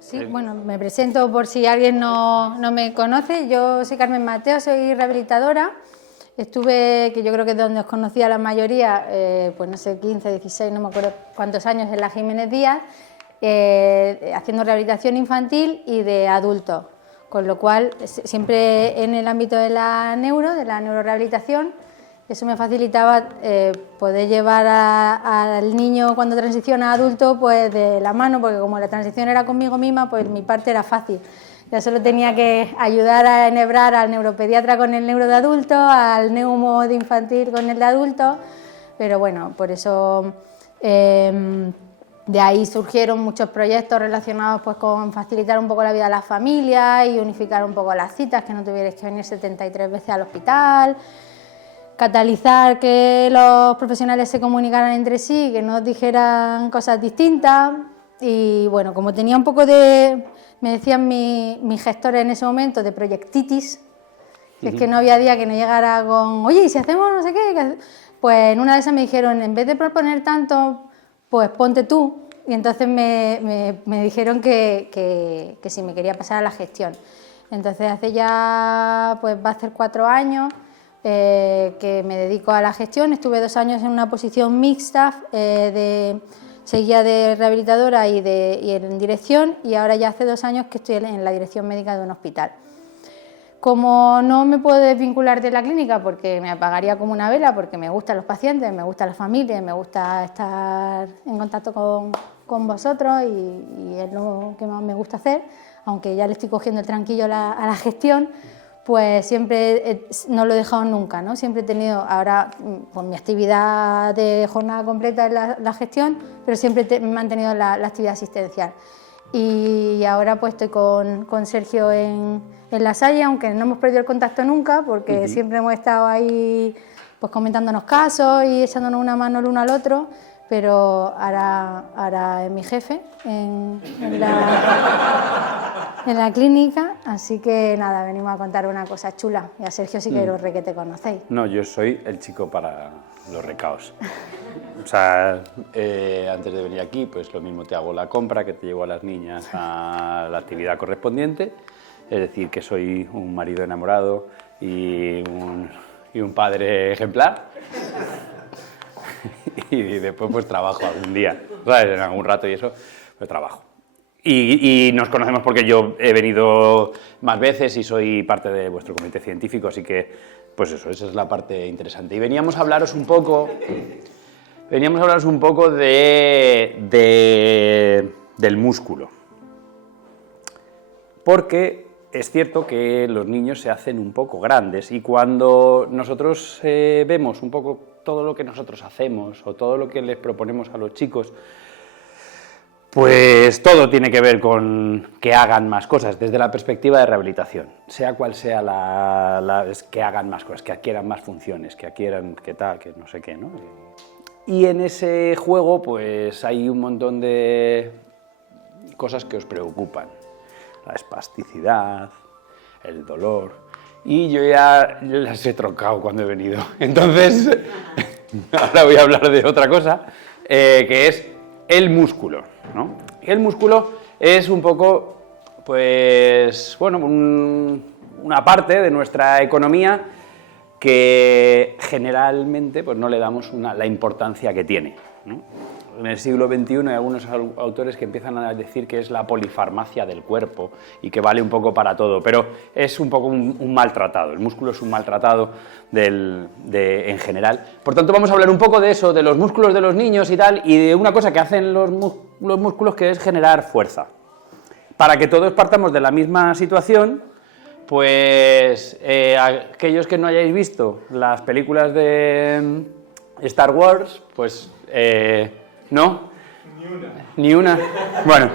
Sí, bueno, me presento por si alguien no me conoce. Yo soy Carmen Mateo, soy rehabilitadora. Estuve, que yo creo que es donde os conocía la mayoría, pues no sé, 15, 16, no me acuerdo cuántos años, en la Jiménez Díaz, haciendo rehabilitación infantil y de adultos. Con lo cual, siempre en el ámbito de la neurorehabilitación, eso me facilitaba poder llevar al niño cuando transiciona a adulto pues de la mano, porque como la transición era conmigo misma, pues mi parte era fácil. Ya solo tenía que ayudar a enhebrar al neuropediatra con el neuro de adulto, al neumo de infantil con el de adulto, pero bueno, por eso de ahí surgieron muchos proyectos relacionados pues con facilitar un poco la vida a las familias y unificar un poco las citas, que no tuvierais que venir 73 veces al hospital, catalizar que los profesionales se comunicaran entre sí, que nos dijeran cosas distintas. Y bueno, como tenía un poco de, me decían mis gestores en ese momento, de proyectitis, que es que no había día que no llegara con, oye, ¿y si hacemos no sé qué? Pues en una de esas me dijeron, en vez de proponer tanto, pues ponte tú. Y entonces me dijeron que si me quería pasar a la gestión. Entonces hace ya, pues va a hacer 4 años, que me dedico a la gestión. Estuve 2 años en una posición mixta, seguía de rehabilitadora y en dirección, y ahora ya hace 2 años que estoy en la dirección médica de un hospital. Como no me puedo desvincular de la clínica porque me apagaría como una vela, porque me gustan los pacientes, me gusta la familia, me gusta estar en contacto con vosotros y es lo que más me gusta hacer, aunque ya le estoy cogiendo el tranquillo a la gestión, pues siempre no lo he dejado nunca, ¿no? Siempre he tenido, ahora pues mi actividad de jornada completa es la gestión, pero siempre he mantenido la actividad asistencial. Y ahora pues estoy con Sergio en La Salle, aunque no hemos perdido el contacto nunca, porque siempre hemos estado ahí pues comentándonos casos y echándonos una mano el uno al otro, pero ahora es mi jefe en la clínica, así que nada, venimos a contar una cosa chula, y a Sergio sí que lo requete conocéis. No, yo soy el chico para los recaos. O sea, antes de venir aquí, pues lo mismo te hago la compra, que te llevo a las niñas a la actividad correspondiente, es decir, que soy un marido enamorado y un padre ejemplar. Y después pues trabajo algún día, ¿sabes? En algún rato y eso, pues trabajo. Y nos conocemos porque yo he venido más veces y soy parte de vuestro comité científico, así que, pues eso, esa es la parte interesante. Y veníamos a hablaros un poco del músculo. Porque es cierto que los niños se hacen un poco grandes y cuando nosotros vemos un poco todo lo que nosotros hacemos o todo lo que les proponemos a los chicos, pues todo tiene que ver con que hagan más cosas desde la perspectiva de rehabilitación, sea cual sea que hagan más cosas, que adquieran más funciones, que adquieran que tal, que no sé qué, ¿no? Y en ese juego pues hay un montón de cosas que os preocupan, la espasticidad, el dolor, y yo ya las he trocado cuando he venido, entonces ahora voy a hablar de otra cosa, que es el músculo, ¿no? El músculo es un poco, pues, bueno, una parte de nuestra economía que generalmente pues, no le damos la importancia que tiene, ¿no? En el siglo XXI hay algunos autores que empiezan a decir que es la polifarmacia del cuerpo y que vale un poco para todo, pero es un poco un maltratado, el músculo es un maltratado en general. Por tanto, vamos a hablar un poco de eso, de los músculos de los niños y tal, y de una cosa que hacen los músculos, que es generar fuerza. Para que todos partamos de la misma situación, pues aquellos que no hayáis visto las películas de Star Wars, pues... ¿no? Ni una. Bueno,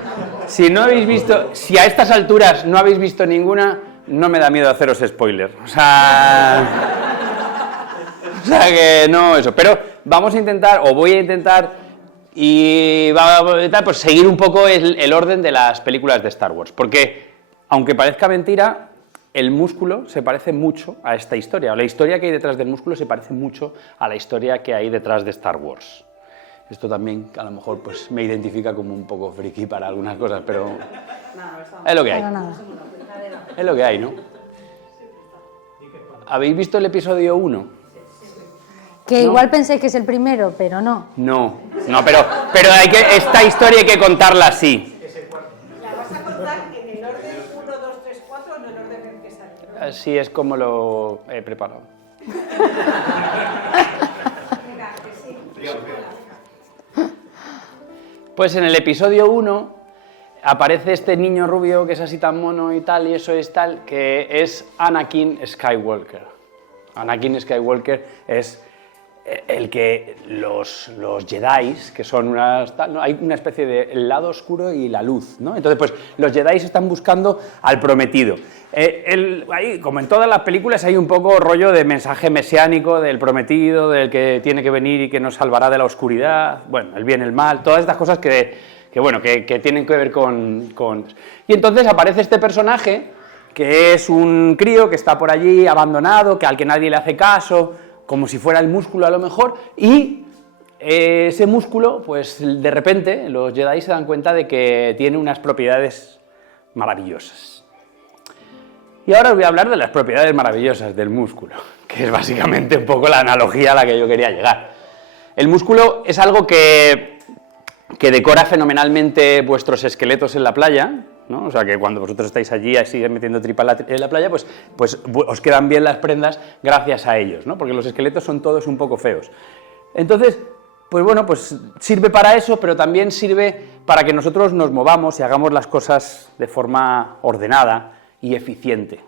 si no habéis visto, si a estas alturas no habéis visto ninguna, no me da miedo haceros spoiler. O sea que no eso. Pero vamos a intentar, o voy a intentar, y vamos a intentar pues, seguir un poco el orden de las películas de Star Wars. Porque, aunque parezca mentira, el músculo se parece mucho a esta historia. O la historia que hay detrás del músculo se parece mucho a la historia que hay detrás de Star Wars. Esto también, a lo mejor, pues me identifica como un poco friki para algunas cosas, pero Es lo que hay. Para nada. Es lo que hay, ¿no? ¿Habéis visto el episodio 1? Que igual penséis que es el primero, pero no. No, pero esta historia hay que contarla así. ¿La vas a contar en el orden 1, 2, 3, 4 o en el orden en que sale? Así es como lo he preparado. Venga, que sí. Pues en el episodio 1 aparece este niño rubio que es así tan mono y tal, y eso es tal, que es Anakin Skywalker. Anakin Skywalker es el que los Jedi, que son ¿no? Hay una especie de el lado oscuro y la luz, ¿no? Entonces, pues los Jedi están buscando al prometido. Ahí, como en todas las películas, hay un poco rollo de mensaje mesiánico del prometido, del que tiene que venir y que nos salvará de la oscuridad, bueno, el bien, el mal, todas estas cosas que tienen que ver con... Y entonces aparece este personaje, que es un crío que está por allí abandonado, que al que nadie le hace caso, como si fuera el músculo a lo mejor, y ese músculo, pues de repente los Jedi se dan cuenta de que tiene unas propiedades maravillosas. Y ahora os voy a hablar de las propiedades maravillosas del músculo, que es básicamente un poco la analogía a la que yo quería llegar. El músculo es algo que decora fenomenalmente vuestros esqueletos en la playa, ¿no? O sea, que cuando vosotros estáis allí así metiendo tripa en la playa, pues os quedan bien las prendas gracias a ellos, ¿no? Porque los esqueletos son todos un poco feos. Entonces, pues bueno, pues sirve para eso, pero también sirve para que nosotros nos movamos y hagamos las cosas de forma ordenada y eficiente.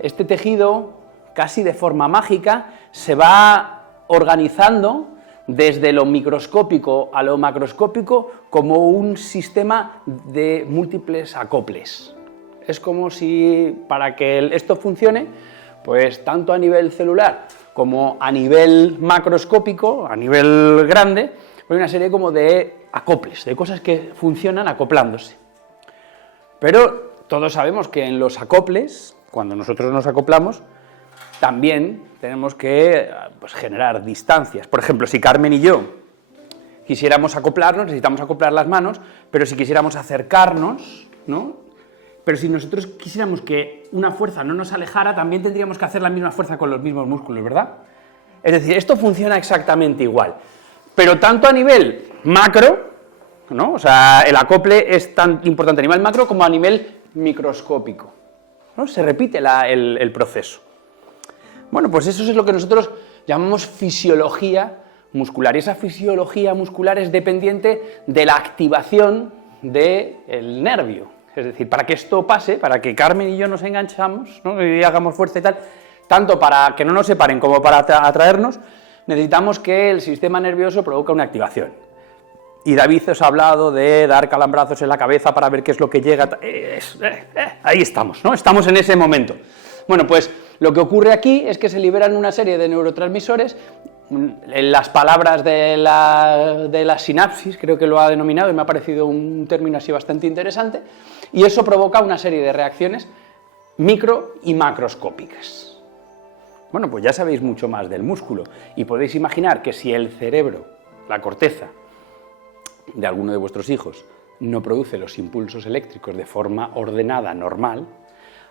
Este tejido, casi de forma mágica, se va organizando desde lo microscópico a lo macroscópico como un sistema de múltiples acoples. Es como si, para que esto funcione, pues tanto a nivel celular como a nivel macroscópico, a nivel grande, hay una serie como de acoples, de cosas que funcionan acoplándose. Pero todos sabemos que en los acoples, cuando nosotros nos acoplamos, también tenemos que generar distancias. Por ejemplo, si Carmen y yo quisiéramos acoplarnos, necesitamos acoplar las manos, pero si quisiéramos acercarnos, ¿no? Pero si nosotros quisiéramos que una fuerza no nos alejara, también tendríamos que hacer la misma fuerza con los mismos músculos, ¿verdad? Es decir, esto funciona exactamente igual. Pero tanto a nivel macro, ¿no? O sea, el acople es tan importante a nivel macro como a nivel microscópico, ¿no? Se repite el proceso. Bueno, pues eso es lo que nosotros llamamos fisiología muscular, y esa fisiología muscular es dependiente de la activación del nervio. Es decir, para que esto pase, para que Carmen y yo nos enganchamos, ¿no? Y hagamos fuerza y tal, tanto para que no nos separen como para atraernos, necesitamos que el sistema nervioso provoque una activación. Y David os ha hablado de dar calambrazos en la cabeza para ver qué es lo que llega. Ahí estamos, ¿no? Estamos en ese momento. Bueno, pues lo que ocurre aquí es que se liberan una serie de neurotransmisores, en las palabras de la sinapsis, creo que lo ha denominado, y me ha parecido un término así bastante interesante, y eso provoca una serie de reacciones micro y macroscópicas. Bueno, pues ya sabéis mucho más del músculo, y podéis imaginar que si el cerebro, la corteza de alguno de vuestros hijos, no produce los impulsos eléctricos de forma ordenada, normal,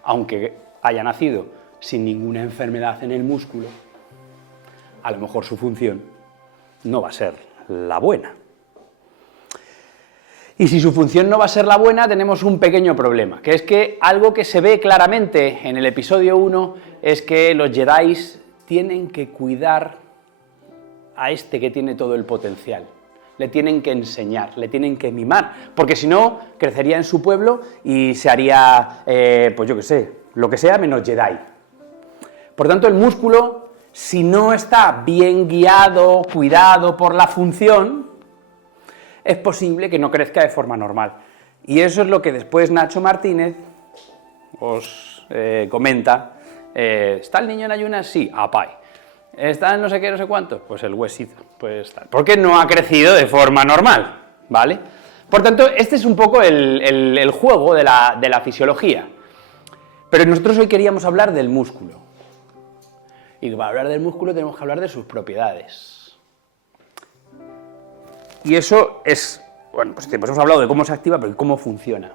aunque haya nacido sin ninguna enfermedad en el músculo, a lo mejor su función no va a ser la buena. Y si su función no va a ser la buena, tenemos un pequeño problema, que es que algo que se ve claramente en el episodio 1 es que los Jedi tienen que cuidar a este que tiene todo el potencial. Le tienen que enseñar, le tienen que mimar, porque si no, crecería en su pueblo y se haría, pues yo qué sé, lo que sea menos Jedi. Por tanto, el músculo, si no está bien guiado, cuidado por la función, es posible que no crezca de forma normal. Y eso es lo que después Nacho Martínez os comenta. ¿Está el niño en ayunas? Sí, apay. ¿Está en no sé qué, no sé cuánto? Pues el huesito, pues tal. Porque no ha crecido de forma normal, ¿vale? Por tanto, este es un poco el juego de la fisiología. Pero nosotros hoy queríamos hablar del músculo. Y para hablar del músculo tenemos que hablar de sus propiedades. Y eso es, bueno, pues hemos hablado de cómo se activa, pero ¿cómo funciona?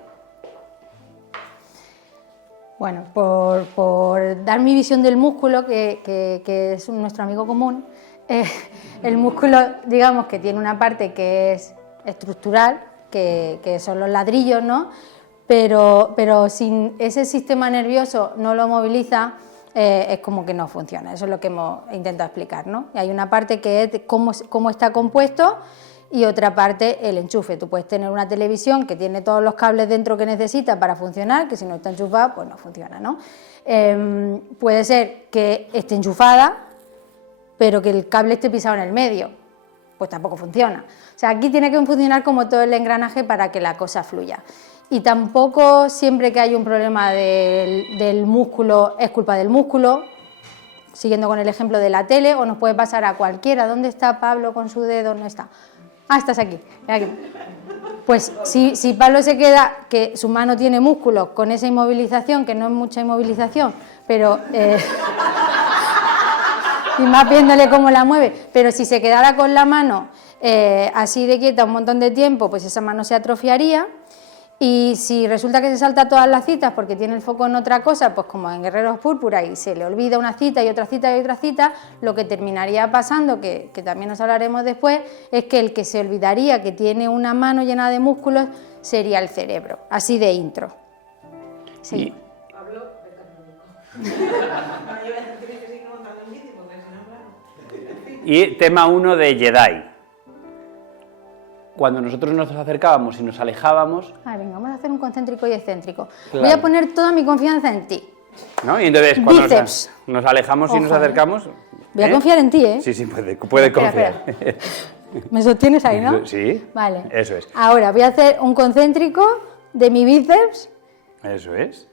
Bueno, por dar mi visión del músculo, que es nuestro amigo común, el músculo, digamos, que tiene una parte que es estructural, que son los ladrillos, ¿no? Pero sin ese sistema nervioso no lo moviliza, es como que no funciona. Eso es lo que hemos intentado explicar, ¿no? Y hay una parte que es cómo está compuesto y otra parte el enchufe. Tú puedes tener una televisión que tiene todos los cables dentro que necesita para funcionar, que si no está enchufada, pues no funciona, ¿no? Puede ser que esté enchufada, pero que el cable esté pisado en el medio, pues tampoco funciona. O sea, aquí tiene que funcionar como todo el engranaje para que la cosa fluya. Y tampoco siempre que hay un problema del músculo es culpa del músculo, siguiendo con el ejemplo de la tele, o nos puede pasar a cualquiera. ¿Dónde está Pablo con su dedo? No está. Ah, estás aquí. Pues si Pablo se queda, que su mano tiene músculos con esa inmovilización, que no es mucha inmovilización, pero... y más viéndole cómo la mueve, pero si se quedara con la mano así de quieta un montón de tiempo, pues esa mano se atrofiaría. Y si resulta que se salta todas las citas porque tiene el foco en otra cosa, pues como en Guerreros Púrpura, y se le olvida una cita y otra cita y otra cita, lo que terminaría pasando, que también nos hablaremos después, es que el que se olvidaría que tiene una mano llena de músculos sería el cerebro, así de intro. Sí. Pablo, vete al médico. No, yo tienes que seguir montando en bici porque si no, claro. Y tema 1 de Jedi. Cuando nosotros nos acercábamos y nos alejábamos... Venga, vamos a hacer un concéntrico y excéntrico. Claro. Voy a poner toda mi confianza en ti. ¿No? Y entonces cuando Bíceps. nos alejamos y nos Ojo, acercamos... Voy a confiar en ti, ¿eh? Sí, sí, puede confiar. Espera. ¿Me sostienes ahí, no? Sí, Vale. Eso es. Ahora voy a hacer un concéntrico de mi bíceps. Eso es.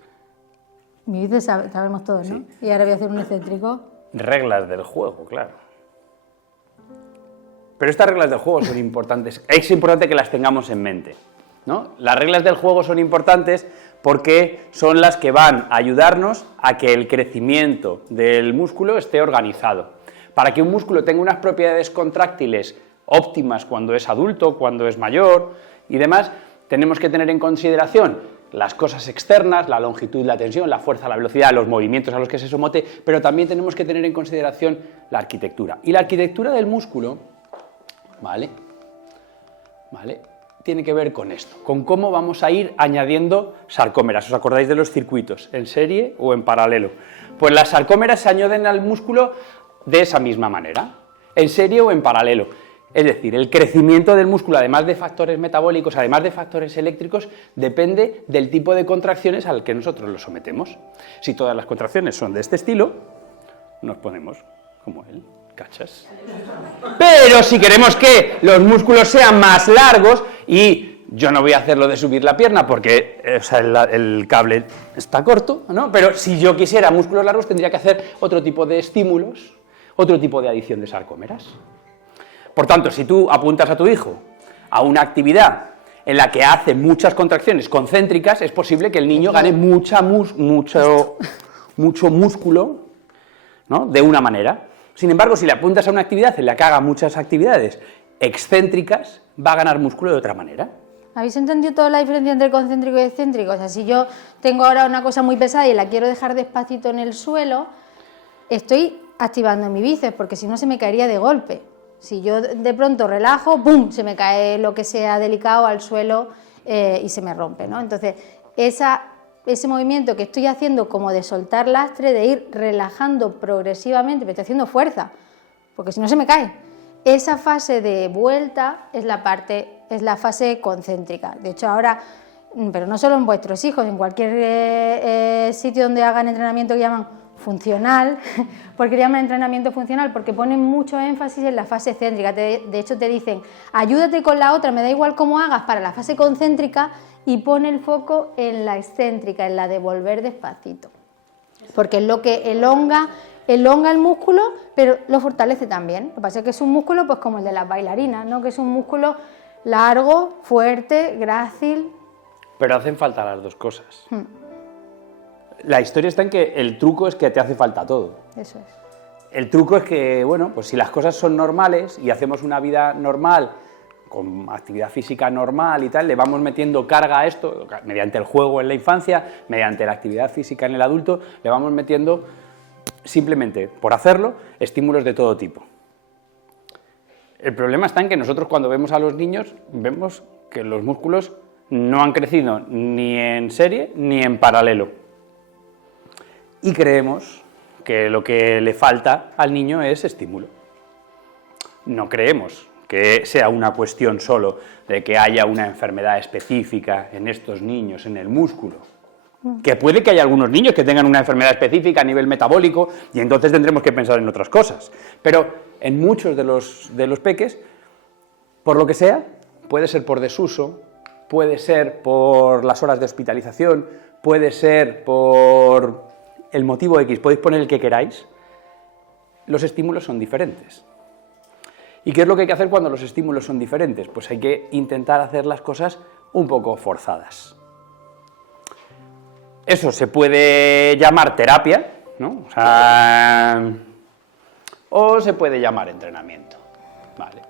Mi bíceps sabemos todos, ¿no? Sí. Y ahora voy a hacer un excéntrico. Reglas del juego, claro. Pero estas reglas del juego son importantes. Es importante que las tengamos en mente, ¿no? Las reglas del juego son importantes porque son las que van a ayudarnos a que el crecimiento del músculo esté organizado. Para que un músculo tenga unas propiedades contráctiles óptimas cuando es adulto, cuando es mayor y demás, tenemos que tener en consideración las cosas externas, la longitud, la tensión, la fuerza, la velocidad, los movimientos a los que se somete, pero también tenemos que tener en consideración la arquitectura. Y la arquitectura del músculo, ¿vale? Tiene que ver con esto, con cómo vamos a ir añadiendo sarcómeras. ¿Os acordáis de los circuitos? ¿En serie o en paralelo? Pues las sarcómeras se añaden al músculo de esa misma manera, en serie o en paralelo. Es decir, el crecimiento del músculo, además de factores metabólicos, además de factores eléctricos, depende del tipo de contracciones al que nosotros lo sometemos. Si todas las contracciones son de este estilo, nos ponemos como él, ¿cachas? Pero si queremos que los músculos sean más largos, y yo no voy a hacerlo de subir la pierna porque el cable está corto, ¿no? Pero si yo quisiera músculos largos tendría que hacer otro tipo de estímulos, otro tipo de adición de sarcómeras. Por tanto, si tú apuntas a tu hijo a una actividad en la que hace muchas contracciones concéntricas, es posible que el niño gane mucho músculo, ¿no? De una manera. Sin embargo, si le apuntas a una actividad en la que haga muchas actividades excéntricas, va a ganar músculo de otra manera. ¿Habéis entendido toda la diferencia entre concéntrico y excéntrico? O sea, si yo tengo ahora una cosa muy pesada y la quiero dejar despacito en el suelo, estoy activando mi bíceps, porque si no se me caería de golpe. Si yo de pronto relajo, ¡pum!, se me cae lo que sea delicado al suelo y se me rompe, ¿no? Entonces, ese movimiento que estoy haciendo como de soltar lastre, de ir relajando progresivamente, me estoy haciendo fuerza, porque si no se me cae. Esa fase de vuelta es la fase concéntrica. De hecho, ahora, pero no solo en vuestros hijos, en cualquier sitio donde hagan entrenamiento que llaman funcional, porque llaman entrenamiento funcional, porque ponen mucho énfasis en la fase excéntrica. De hecho te dicen, ayúdate con la otra, me da igual cómo hagas para la fase concéntrica, y pone el foco en la excéntrica, en la de volver despacito, porque es lo que elonga el músculo, pero lo fortalece también. Lo que pasa es que es un músculo pues como el de las bailarinas, ¿no? Que es un músculo largo, fuerte, grácil. Pero hacen falta las dos cosas. La historia está en que el truco es que te hace falta todo. Eso es. El truco es que, bueno, pues si las cosas son normales y hacemos una vida normal con actividad física normal y tal, le vamos metiendo carga a esto, mediante el juego en la infancia, mediante la actividad física en el adulto, le vamos metiendo, simplemente por hacerlo, estímulos de todo tipo. El problema está en que nosotros cuando vemos a los niños, vemos que los músculos no han crecido ni en serie ni en paralelo. Y creemos que lo que le falta al niño es estímulo. No creemos que sea una cuestión solo de que haya una enfermedad específica en estos niños, en el músculo. Que puede que haya algunos niños que tengan una enfermedad específica a nivel metabólico y entonces tendremos que pensar en otras cosas. Pero en muchos de los peques, por lo que sea, puede ser por desuso, puede ser por las horas de hospitalización, puede ser por el motivo X, podéis poner el que queráis, los estímulos son diferentes. ¿Y qué es lo que hay que hacer cuando los estímulos son diferentes? Pues hay que intentar hacer las cosas un poco forzadas. Eso se puede llamar terapia, ¿no? O se puede llamar entrenamiento, ¿vale?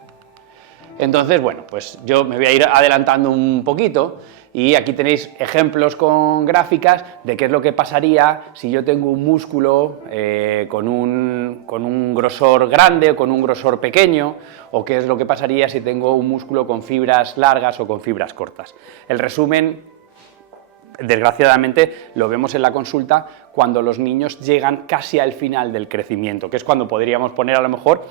Entonces, bueno, pues yo me voy a ir adelantando un poquito y aquí tenéis ejemplos con gráficas de qué es lo que pasaría si yo tengo un músculo con un grosor grande o con un grosor pequeño, o qué es lo que pasaría si tengo un músculo con fibras largas o con fibras cortas. El resumen, desgraciadamente, lo vemos en la consulta cuando los niños llegan casi al final del crecimiento, que es cuando podríamos poner a lo mejor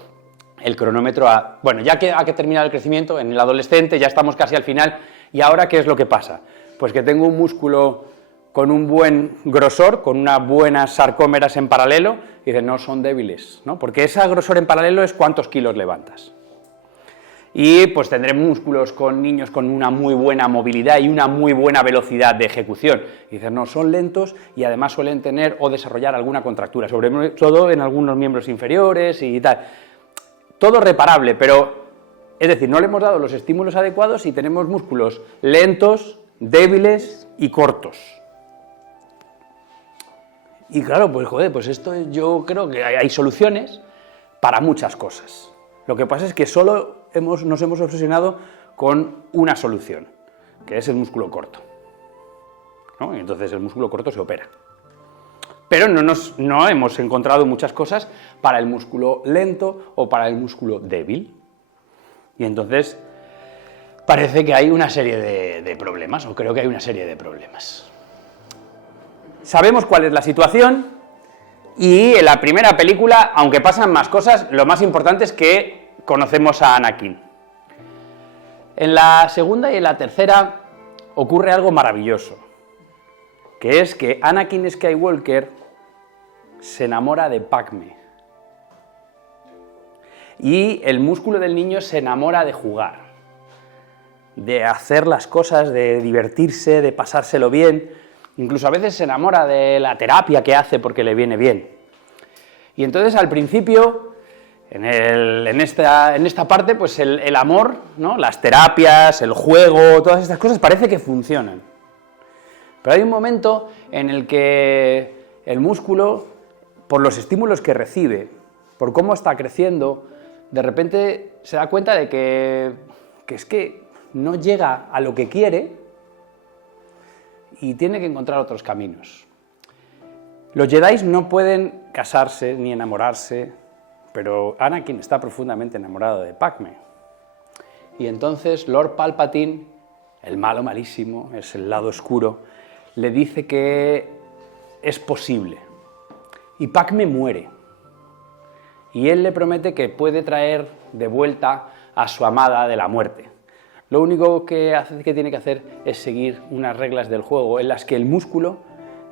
el cronómetro a... Bueno, ya que ha terminado el crecimiento, en el adolescente ya estamos casi al final, ¿y ahora qué es lo que pasa? Pues que tengo un músculo con un buen grosor, con unas buenas sarcómeras en paralelo, y dicen, no, son débiles, ¿no? Porque ese grosor en paralelo es cuántos kilos levantas. Y pues tendré músculos con niños con una muy buena movilidad y una muy buena velocidad de ejecución. Y dicen, no, son lentos y además suelen tener o desarrollar alguna contractura, sobre todo en algunos miembros inferiores y tal. Todo reparable, pero, es decir, no le hemos dado los estímulos adecuados y tenemos músculos lentos, débiles y cortos. Y claro, pues joder, pues esto yo creo que hay soluciones para muchas cosas. Lo que pasa es que solo nos hemos obsesionado con una solución, que es el músculo corto, ¿no? Y entonces el músculo corto se opera. Pero no hemos encontrado muchas cosas para el músculo lento o para el músculo débil. Y entonces parece que hay una serie de problemas, o creo que hay una serie de problemas. Sabemos cuál es la situación y en la primera película, aunque pasan más cosas, lo más importante es que conocemos a Anakin. En la segunda y en la tercera ocurre algo maravilloso, que es que Anakin Skywalker se enamora de Padmé. Y el músculo del niño se enamora de jugar, de hacer las cosas, de divertirse, de pasárselo bien. Incluso a veces se enamora de la terapia que hace porque le viene bien. Y entonces al principio, en esta parte, pues el amor, ¿no? Las terapias, el juego, todas estas cosas parece que funcionan. Pero hay un momento en el que el músculo, por los estímulos que recibe, por cómo está creciendo, de repente se da cuenta de que es que no llega a lo que quiere y tiene que encontrar otros caminos. Los Jedi no pueden casarse ni enamorarse, pero Anakin está profundamente enamorado de Padmé. Y entonces Lord Palpatine, el malo malísimo, es el lado oscuro, le dice que es posible. Y Padmé muere. Y él le promete que puede traer de vuelta a su amada de la muerte. Lo único que tiene que hacer es seguir unas reglas del juego en las que el músculo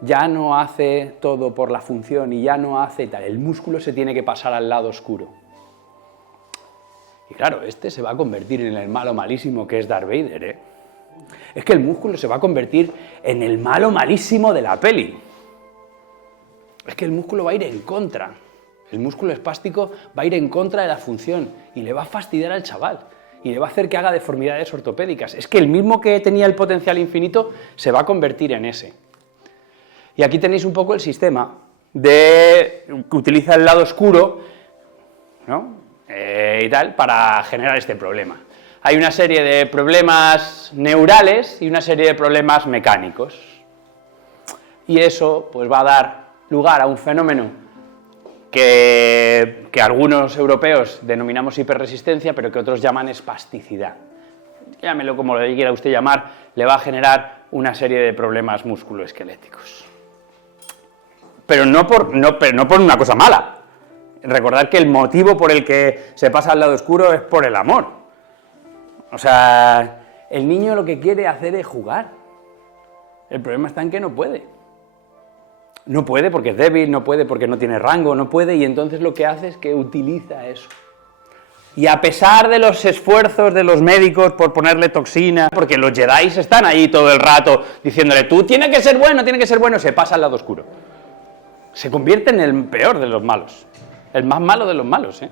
ya no hace todo por la función y ya no hace tal. El músculo se tiene que pasar al lado oscuro. Y claro, este se va a convertir en el malo malísimo que es Darth Vader, ¿eh? Es que el músculo se va a convertir en el malo malísimo de la peli. Es que el músculo va a ir en contra. El músculo espástico va a ir en contra de la función y le va a fastidiar al chaval y le va a hacer que haga deformidades ortopédicas. Es que el mismo que tenía el potencial infinito se va a convertir en ese. Y aquí tenéis un poco el sistema que utiliza el lado oscuro, ¿no? Y tal, para generar este problema. hay una serie de problemas neurales y una serie de problemas mecánicos. Y eso pues va a dar lugar a un fenómeno que algunos europeos denominamos hiperresistencia, pero que otros llaman espasticidad. Llámelo como le quiera usted llamar, le va a generar una serie de problemas musculoesqueléticos. Pero no por una cosa mala. Recordad que el motivo por el que se pasa al lado oscuro es por el amor. O sea, el niño lo que quiere hacer es jugar. El problema está en que no puede. No puede porque es débil, no puede porque no tiene rango, no puede, y entonces lo que hace es que utiliza eso. Y a pesar de los esfuerzos de los médicos por ponerle toxina, porque los Jedi están ahí todo el rato diciéndole, tú tienes que ser bueno, se pasa al lado oscuro. Se convierte en el peor de los malos, el más malo de los malos, ¿eh?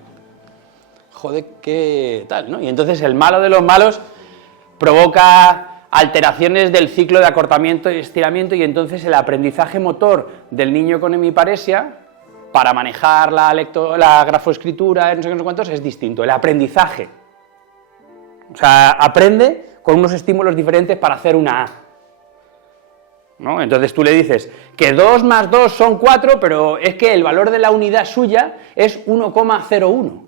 Joder, qué tal, ¿no? Y entonces el malo de los malos provoca alteraciones del ciclo de acortamiento y estiramiento, y entonces el aprendizaje motor del niño con hemiparesia para manejar la grafoescritura, no sé qué, no sé cuántos, es distinto. El aprendizaje, o sea, aprende con unos estímulos diferentes para hacer una A, ¿no? Entonces tú le dices que 2 más 2 son 4, pero es que el valor de la unidad suya es 1,01.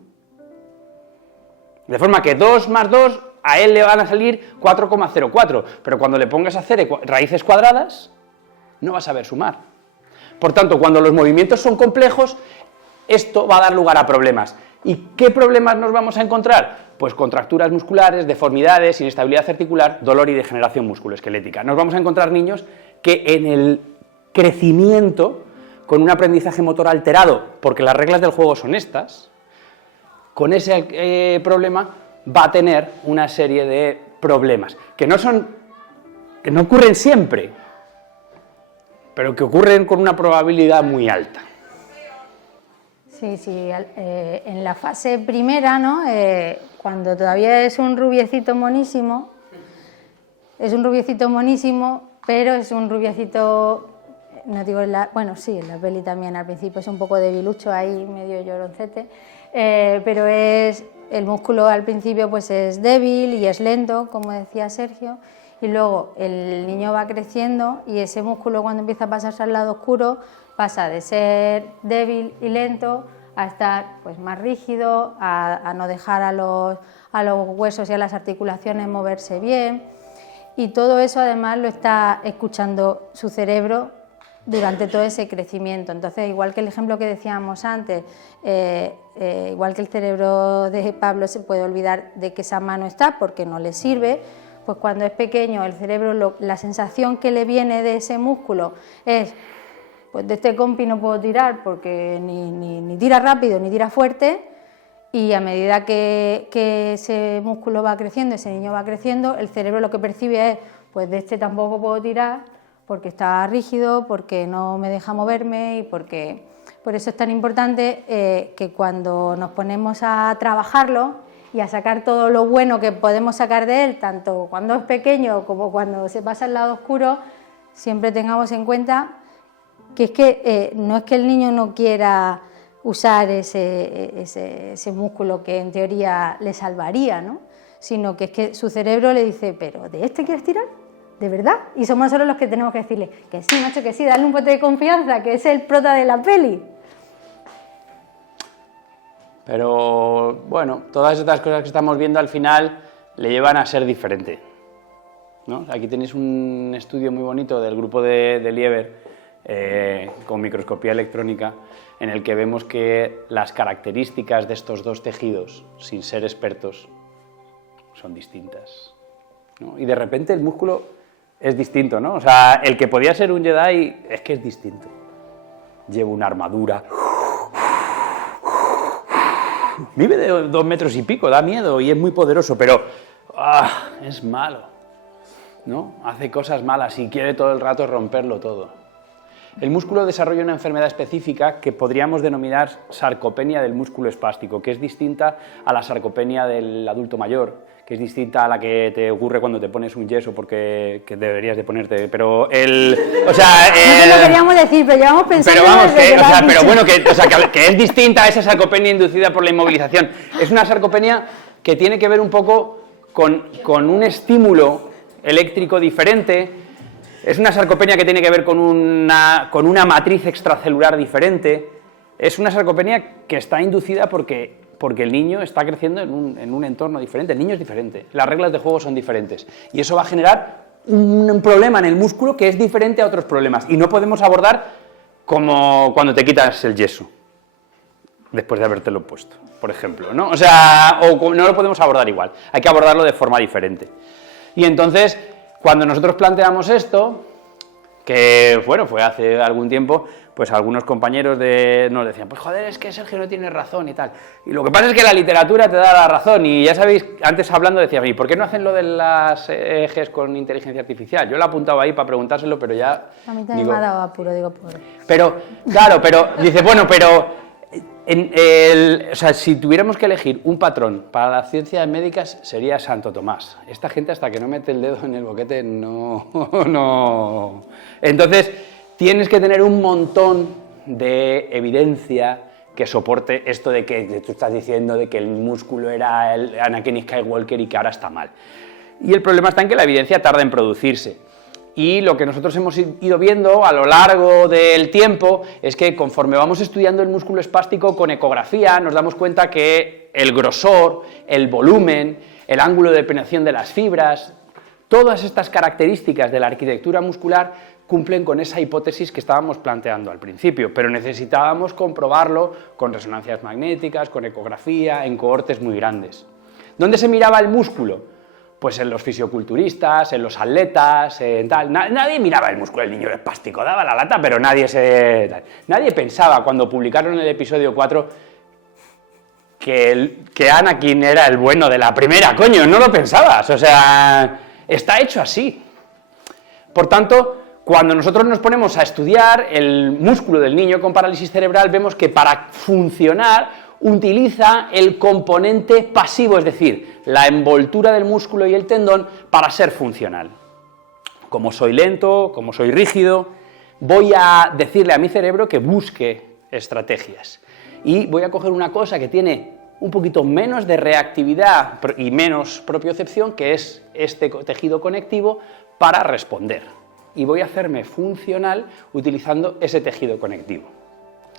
De forma que 2 más 2, a él le van a salir 4,04, pero cuando le pongas a hacer raíces cuadradas, no va a saber sumar. Por tanto, cuando los movimientos son complejos, esto va a dar lugar a problemas. ¿Y qué problemas nos vamos a encontrar? Pues contracturas musculares, deformidades, inestabilidad articular, dolor y degeneración musculoesquelética. Nos vamos a encontrar niños que en el crecimiento, con un aprendizaje motor alterado, porque las reglas del juego son estas, con ese problema va a tener una serie de problemas, que no ocurren siempre, pero que ocurren con una probabilidad muy alta. Sí, en la fase primera, ¿no? Cuando todavía es un rubiecito monísimo, pero es un rubiecito, no digo en la peli también al principio es un poco debilucho ahí, medio lloroncete, pero el músculo al principio pues es débil y es lento, como decía Sergio, y luego el niño va creciendo y ese músculo cuando empieza a pasarse al lado oscuro pasa de ser débil y lento a estar pues más rígido, a no dejar a los huesos y a las articulaciones moverse bien, y todo eso además lo está escuchando su cerebro durante todo ese crecimiento. Entonces, igual que el ejemplo que decíamos antes, igual que el cerebro de Pablo se puede olvidar de que esa mano está porque no le sirve, pues cuando es pequeño el cerebro, la sensación que le viene de ese músculo es, pues de este compi no puedo tirar porque ni tira rápido ni tira fuerte, y a medida que ese músculo va creciendo, ese niño va creciendo, el cerebro lo que percibe es, pues de este tampoco puedo tirar porque está rígido, porque no me deja moverme, y porque por eso es tan importante que cuando nos ponemos a trabajarlo y a sacar todo lo bueno que podemos sacar de él, tanto cuando es pequeño como cuando se pasa al lado oscuro, siempre tengamos en cuenta que es que no es que el niño no quiera usar ese músculo que en teoría le salvaría, ¿no? Sino que es que su cerebro le dice, ¿pero de este quieres tirar? ¿De verdad? Y somos nosotros los que tenemos que decirle que sí, macho, que sí, darle un poco de confianza, que es el prota de la peli. Pero, bueno, todas estas cosas que estamos viendo al final le llevan a ser diferente, ¿no? Aquí tenéis un estudio muy bonito del grupo de Lieber con microscopía electrónica, en el que vemos que las características de estos dos tejidos, sin ser expertos, son distintas, ¿no? Y de repente el músculo es distinto, ¿no? O sea, el que podía ser un Jedi es que es distinto. Lleva una armadura, vive de 2 metros y pico, da miedo y es muy poderoso, pero es malo, ¿no? Hace cosas malas y quiere todo el rato romperlo todo. El músculo desarrolla una enfermedad específica que podríamos denominar sarcopenia del músculo espástico, que es distinta a la sarcopenia del adulto mayor, que es distinta a la que te ocurre cuando te pones un yeso porque que deberías de ponerte, pero no se lo queríamos decir, pero llevamos pensando. Pero vamos, que es distinta a esa sarcopenia inducida por la inmovilización. Es una sarcopenia que tiene que ver un poco con un estímulo eléctrico diferente, es una sarcopenia que tiene que ver con una matriz extracelular diferente, es una sarcopenia que está inducida porque el niño está creciendo en un entorno diferente, el niño es diferente, las reglas de juego son diferentes, y eso va a generar un problema en el músculo que es diferente a otros problemas, y no podemos abordar como cuando te quitas el yeso, después de habértelo puesto, por ejemplo, ¿no? O sea, no lo podemos abordar igual, hay que abordarlo de forma diferente. Y entonces, cuando nosotros planteamos esto, que bueno, fue hace algún tiempo, pues algunos compañeros nos decían, pues joder, es que Sergio no tiene razón y tal. Y lo que pasa es que la literatura te da la razón, y ya sabéis, antes hablando decían, ¿y por qué no hacen lo de las ejes con inteligencia artificial? Yo lo he apuntado ahí para preguntárselo, pero ya... A mí también me ha dado apuro, digo, pobre. Pero, claro, pero, dice, bueno, pero... o sea, si tuviéramos que elegir un patrón para las ciencias médicas sería Santo Tomás. Esta gente hasta que no mete el dedo en el boquete no... Entonces, tienes que tener un montón de evidencia que soporte esto de que tú estás diciendo de que el músculo era el Anakin Skywalker y que ahora está mal. Y el problema está en que la evidencia tarda en producirse. Y lo que nosotros hemos ido viendo a lo largo del tiempo es que conforme vamos estudiando el músculo espástico con ecografía, nos damos cuenta que el grosor, el volumen, el ángulo de penetración de las fibras, todas estas características de la arquitectura muscular cumplen con esa hipótesis que estábamos planteando al principio, pero necesitábamos comprobarlo con resonancias magnéticas, con ecografía, en cohortes muy grandes. ¿Dónde se miraba el músculo? Pues en los fisioculturistas, en los atletas, en tal. Nadie miraba el músculo del niño espástico, daba la lata, pero nadie pensaba cuando publicaron el episodio 4 que Anakin era el bueno de la primera, coño, no lo pensabas, o sea, está hecho así. Por tanto, cuando nosotros nos ponemos a estudiar el músculo del niño con parálisis cerebral, vemos que para funcionar utiliza el componente pasivo, es decir, la envoltura del músculo y el tendón para ser funcional. Como soy lento, como soy rígido, voy a decirle a mi cerebro que busque estrategias. Y voy a coger una cosa que tiene un poquito menos de reactividad y menos propiocepción, que es este tejido conectivo, para responder. Y voy a hacerme funcional utilizando ese tejido conectivo.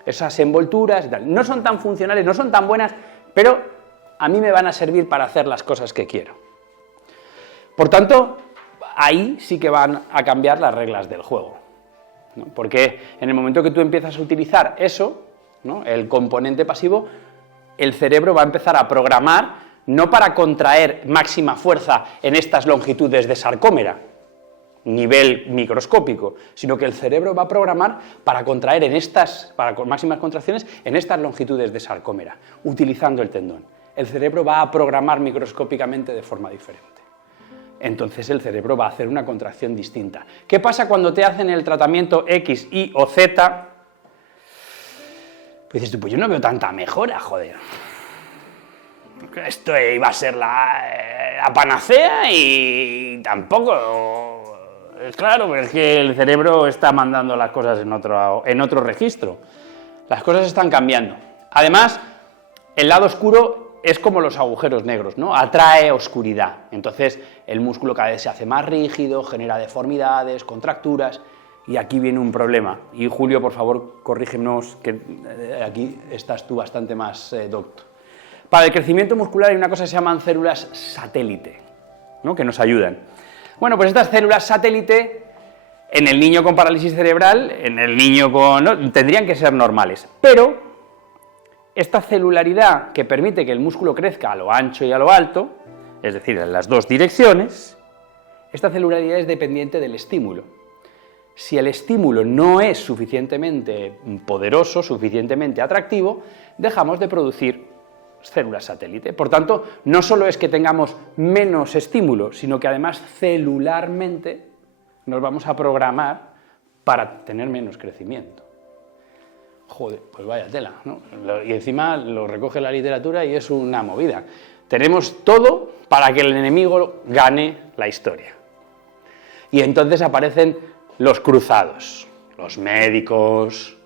Esas envolturas y tal. No son tan funcionales, no son tan buenas, pero a mí me van a servir para hacer las cosas que quiero. Por tanto, ahí sí que van a cambiar las reglas del juego, ¿no? Porque en el momento que tú empiezas a utilizar eso, ¿no?, el componente pasivo, el cerebro va a empezar a programar, no para contraer máxima fuerza en estas longitudes de sarcómera, nivel microscópico, sino que el cerebro va a programar para contraer para máximas contracciones en estas longitudes de sarcómera, utilizando el tendón. El cerebro va a programar microscópicamente de forma diferente. Entonces el cerebro va a hacer una contracción distinta. ¿Qué pasa cuando te hacen el tratamiento X, Y o Z? Pues dices tú, pues yo no veo tanta mejora, joder. Esto iba a ser la panacea y tampoco... Claro, pero es que el cerebro está mandando las cosas en otro registro. Las cosas están cambiando. Además, el lado oscuro es como los agujeros negros, ¿no? Atrae oscuridad. Entonces, el músculo cada vez se hace más rígido, genera deformidades, contracturas, y aquí viene un problema. Y Julio, por favor, corrígenos, que aquí estás tú bastante más docto. Para el crecimiento muscular hay una cosa que se llaman células satélite, ¿no?, que nos ayudan. Bueno, pues estas células satélite, en el niño con parálisis cerebral, en el niño con... tendrían que ser normales, pero esta celularidad que permite que el músculo crezca a lo ancho y a lo alto, es decir, en las dos direcciones, esta celularidad es dependiente del estímulo. Si el estímulo no es suficientemente poderoso, suficientemente atractivo, dejamos de producir células satélite. Por tanto, no solo es que tengamos menos estímulo, sino que además celularmente nos vamos a programar para tener menos crecimiento. Joder, pues vaya tela, ¿no? Y encima lo recoge la literatura y es una movida. Tenemos todo para que el enemigo gane la historia. Y entonces aparecen los cruzados, los médicos,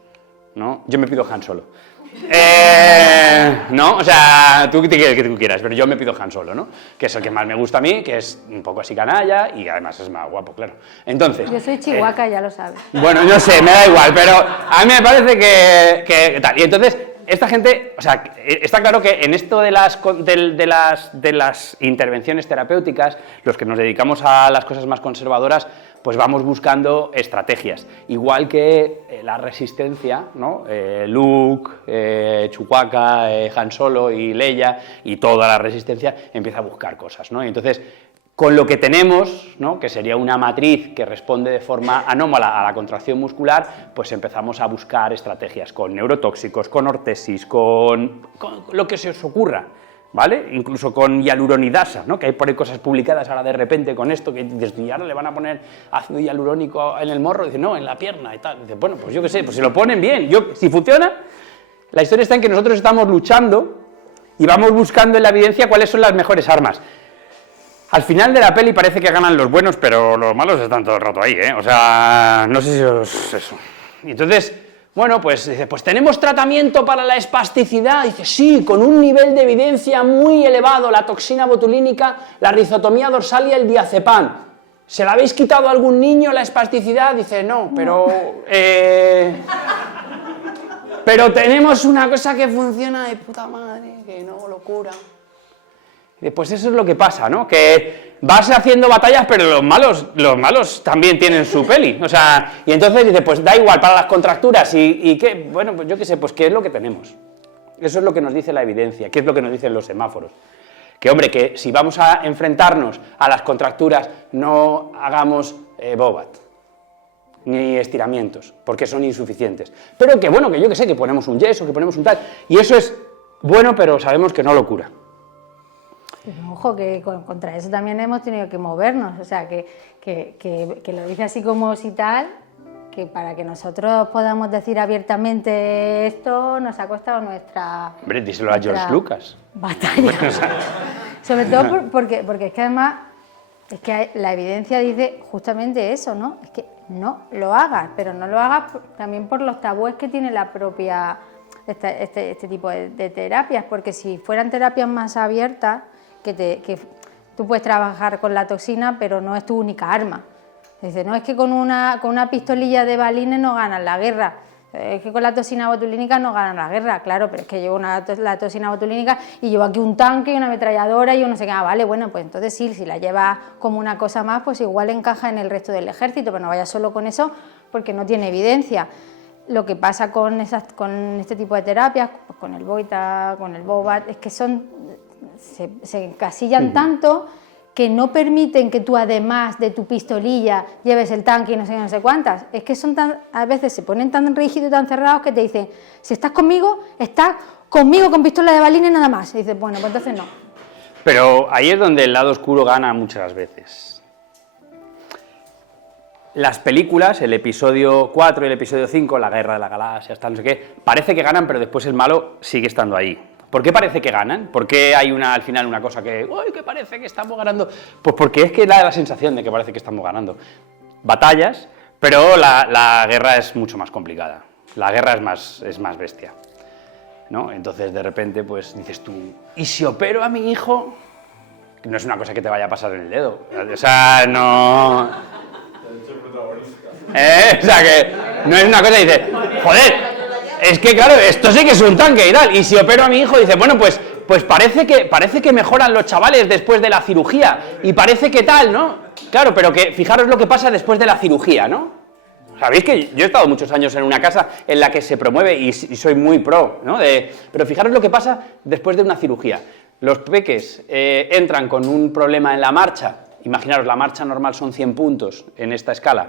¿no? Yo me pido Han Solo. No, o sea, tú que tú quieras, pero yo me pido Han Solo, ¿no? Que es el que más me gusta a mí, que es un poco así canalla y además es más guapo, claro. Entonces... Yo soy chihuahua, ya lo sabes. Bueno, no sé, me da igual, pero a mí me parece que tal. Y entonces, esta gente, o sea, está claro que en esto de las intervenciones terapéuticas, los que nos dedicamos a las cosas más conservadoras, pues vamos buscando estrategias. Igual que la resistencia, ¿no? Luke, Chewbacca, Han Solo y Leia y toda la resistencia empieza a buscar cosas, ¿no? Y entonces, con lo que tenemos, ¿no? Que sería una matriz que responde de forma anómala a la contracción muscular, pues empezamos a buscar estrategias con neurotóxicos, con ortesis, con lo que se os ocurra, ¿vale? Incluso con hialuronidasa, ¿no? Que hay por ahí cosas publicadas ahora de repente con esto, que desde ahora le van a poner ácido hialurónico en el morro, y dice, no, en la pierna y tal. Dice, bueno, pues yo qué sé, pues si lo ponen bien, si funciona, la historia está en que nosotros estamos luchando y vamos buscando en la evidencia cuáles son las mejores armas. Al final de la peli parece que ganan los buenos, pero los malos están todo el rato ahí, ¿eh? O sea, no sé si os... eso. Y entonces, bueno, pues dice, pues tenemos tratamiento para la espasticidad. Dice, sí, con un nivel de evidencia muy elevado, la toxina botulínica, la rizotomía dorsal y el diazepam. ¿Se la habéis quitado a algún niño la espasticidad? Dice, no, pero... pero tenemos una cosa que funciona de puta madre, que no, locura. Pues eso es lo que pasa, ¿no? Que vas haciendo batallas, pero los malos también tienen su peli. O sea, y entonces dice, pues da igual para las contracturas y qué, bueno, pues yo qué sé, pues qué es lo que tenemos. Eso es lo que nos dice la evidencia, qué es lo que nos dicen los semáforos. Que, hombre, que si vamos a enfrentarnos a las contracturas, no hagamos bobat, ni estiramientos, porque son insuficientes. Pero que, bueno, que yo qué sé, que ponemos un yeso, que ponemos un tal, y eso es bueno, pero sabemos que no lo cura. Pero, ojo, que contra eso también hemos tenido que movernos, o sea, que lo dice así como si tal, que para que nosotros podamos decir abiertamente esto nos ha costado nuestra... Hombre, díselo a George Lucas. Batalla. Sobre todo porque es que además, es que la evidencia dice justamente eso, ¿no? Es que no lo hagas, pero no lo hagas también por los tabúes que tiene la propia... Este tipo de terapias, porque si fueran terapias más abiertas, que tú puedes trabajar con la toxina, pero no es tu única arma. Dice, no, es que con una pistolilla de balines no ganan la guerra, es que con la toxina botulínica no ganan la guerra, claro, pero es que llevo la toxina botulínica y llevo aquí un tanque y una ametralladora y yo no sé qué, vale, bueno, pues entonces sí, si la llevas como una cosa más, pues igual encaja en el resto del ejército, pero no vayas solo con eso porque no tiene evidencia. Lo que pasa con este tipo de terapias, pues con el Boita, con el Bobat, es que se encasillan tanto que no permiten que tú, además de tu pistolilla, lleves el tanque y no sé cuántas. Es que a veces se ponen tan rígidos y tan cerrados que te dicen, si estás conmigo con pistola de balines nada más. Y dices, bueno, pues entonces no. Pero ahí es donde el lado oscuro gana muchas veces. Las películas, el episodio 4 y el episodio 5, la guerra de la galaxia, hasta no sé qué, parece que ganan, pero después el malo sigue estando ahí. ¿Por qué parece que ganan? ¿Por qué hay al final una cosa que, uy, que parece que estamos ganando? Pues porque es que da la sensación de que parece que estamos ganando. Batallas, pero la guerra es mucho más complicada. La guerra es más bestia, ¿no? Entonces, de repente, pues dices tú, ¿y si opero a mi hijo? No es una cosa que te vaya a pasar en el dedo. O sea, no... O sea, que no es una cosa que dice, joder, es que claro, esto sí que es un tanque y tal, y si opero a mi hijo, dice, bueno, pues parece que mejoran los chavales después de la cirugía, y parece que tal, ¿no? Claro, pero que fijaros lo que pasa después de la cirugía, ¿no? Sabéis que yo he estado muchos años en una casa en la que se promueve, y soy muy pro, ¿no? Pero fijaros lo que pasa después de una cirugía. Los peques entran con un problema en la marcha, imaginaros, la marcha normal son 100 puntos en esta escala,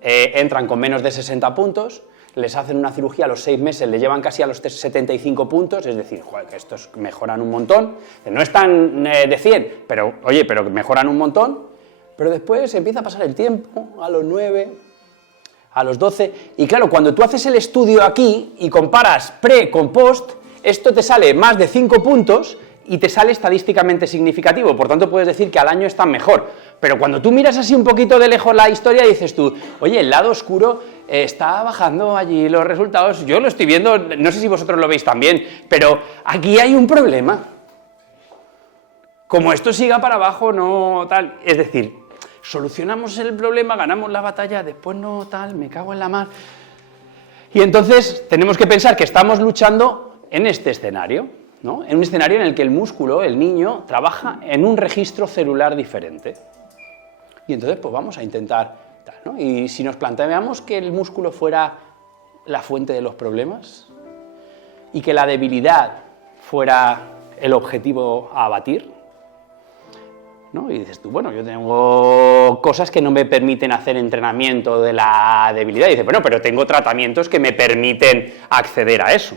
entran con menos de 60 puntos, les hacen una cirugía a los 6 meses, le llevan casi a los 75 puntos, es decir, joder, que estos mejoran un montón, no están de 100, pero oye, pero mejoran un montón, pero después empieza a pasar el tiempo, a los 9, a los 12, y claro, cuando tú haces el estudio aquí y comparas pre con post, esto te sale más de 5 puntos y te sale estadísticamente significativo, por tanto puedes decir que al año están mejor, pero cuando tú miras así un poquito de lejos la historia dices tú, oye, el lado oscuro está bajando allí los resultados, yo lo estoy viendo, no sé si vosotros lo veis también, pero aquí hay un problema. Como esto siga para abajo, no tal, es decir, solucionamos el problema, ganamos la batalla, después no tal, me cago en la mar. Y entonces tenemos que pensar que estamos luchando en este escenario, ¿no? En un escenario en el que el músculo, el niño, trabaja en un registro celular diferente. Y entonces pues vamos a intentar, ¿no? Y si nos planteamos que el músculo fuera la fuente de los problemas y que la debilidad fuera el objetivo a abatir, ¿no? Y dices tú, bueno, yo tengo cosas que no me permiten hacer entrenamiento de la debilidad. Y dices, bueno, pero tengo tratamientos que me permiten acceder a eso.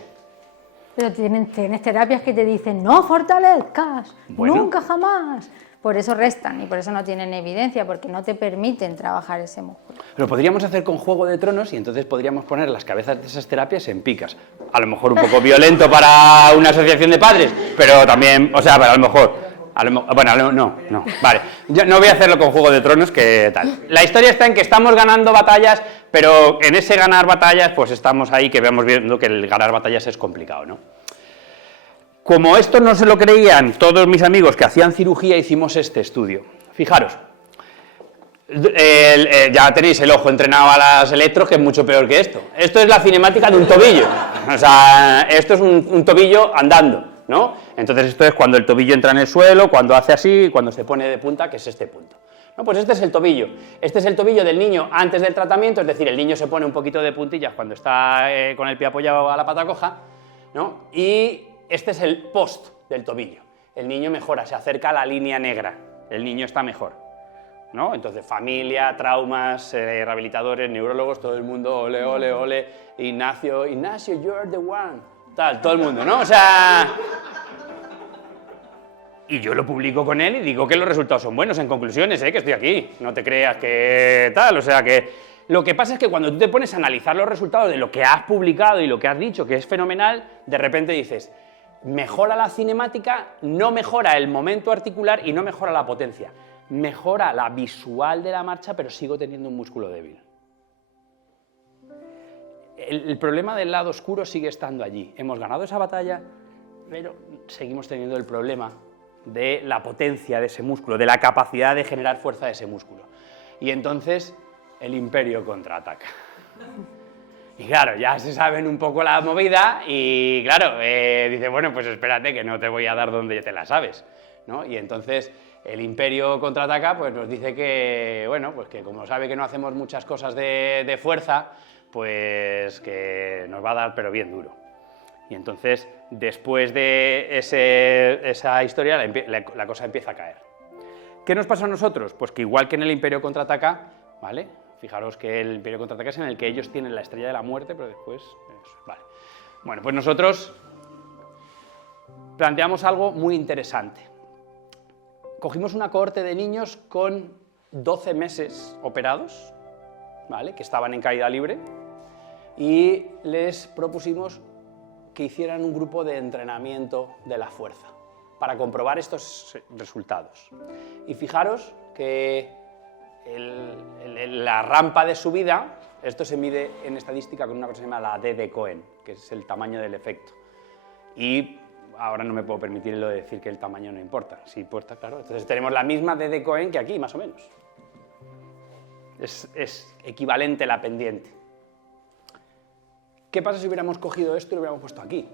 Pero tienes terapias que te dicen, no fortalezcas, Bueno. nunca jamás. Por eso restan y por eso no tienen evidencia, porque no te permiten trabajar ese músculo. Lo podríamos hacer con Juego de Tronos y entonces podríamos poner las cabezas de esas terapias en picas. A lo mejor un poco violento para una asociación de padres, pero también, o sea, pero a lo mejor... Bueno, no, vale. Yo no voy a hacerlo con Juego de Tronos, que tal. La historia está en que estamos ganando batallas, pero en ese ganar batallas, pues estamos ahí que vamos viendo que el ganar batallas es complicado, ¿no? Como esto no se lo creían todos mis amigos que hacían cirugía, hicimos este estudio. Fijaros, ya tenéis el ojo entrenado a las electros, que es mucho peor que esto. Esto es la cinemática de un tobillo. O sea, esto es un tobillo andando, ¿no? Entonces esto es cuando el tobillo entra en el suelo, cuando hace así, cuando se pone de punta, que es este punto. No, pues este es el tobillo. Este es el tobillo del niño antes del tratamiento, es decir, el niño se pone un poquito de puntillas cuando está con el pie apoyado a la pata coja, ¿no? Y este es el post del tobillo. El niño mejora, se acerca a la línea negra. El niño está mejor, ¿no? Entonces, familia, traumas, rehabilitadores, neurólogos, todo el mundo, ole, ole, ole, Ignacio, you're the one, tal, todo el mundo, ¿no? O sea... Y yo lo publico con él y digo que los resultados son buenos, en conclusiones, que estoy aquí, no te creas que tal, o sea que... Lo que pasa es que cuando tú te pones a analizar los resultados de lo que has publicado y lo que has dicho, que es fenomenal, de repente dices, mejora la cinemática, no mejora el momento articular y no mejora la potencia. Mejora la visual de la marcha, pero sigo teniendo un músculo débil. El problema del lado oscuro sigue estando allí. Hemos ganado esa batalla, pero seguimos teniendo el problema de la potencia de ese músculo, de la capacidad de generar fuerza de ese músculo. Y entonces el imperio contraataca. Y claro, ya se saben un poco la movida y claro, dice, bueno, pues espérate que no te voy a dar donde te la sabes, ¿no? Y entonces el imperio contraataca, pues nos dice que, bueno, pues que como sabe que no hacemos muchas cosas de fuerza, pues que nos va a dar pero bien duro. Y entonces, después de esa historia, la cosa empieza a caer. ¿Qué nos pasa a nosotros? Pues que igual que en el imperio contraataca, ¿vale? Fijaros que el imperio contraataca es en el que ellos tienen la estrella de la muerte, pero después... Eso, vale. Bueno, pues nosotros planteamos algo muy interesante. Cogimos una cohorte de niños con 12 meses operados, ¿vale? Que estaban en caída libre, y les propusimos que hicieran un grupo de entrenamiento de la fuerza para comprobar estos resultados. Y fijaros que la rampa de subida, esto se mide en estadística con una cosa que se llama la D de Cohen, que es el tamaño del efecto. Y ahora no me puedo permitir lo de decir que el tamaño no importa. Sí importa, claro. Entonces tenemos la misma D de Cohen que aquí, más o menos. Es equivalente la pendiente. ¿Qué pasa si hubiéramos cogido esto y lo hubiéramos puesto aquí?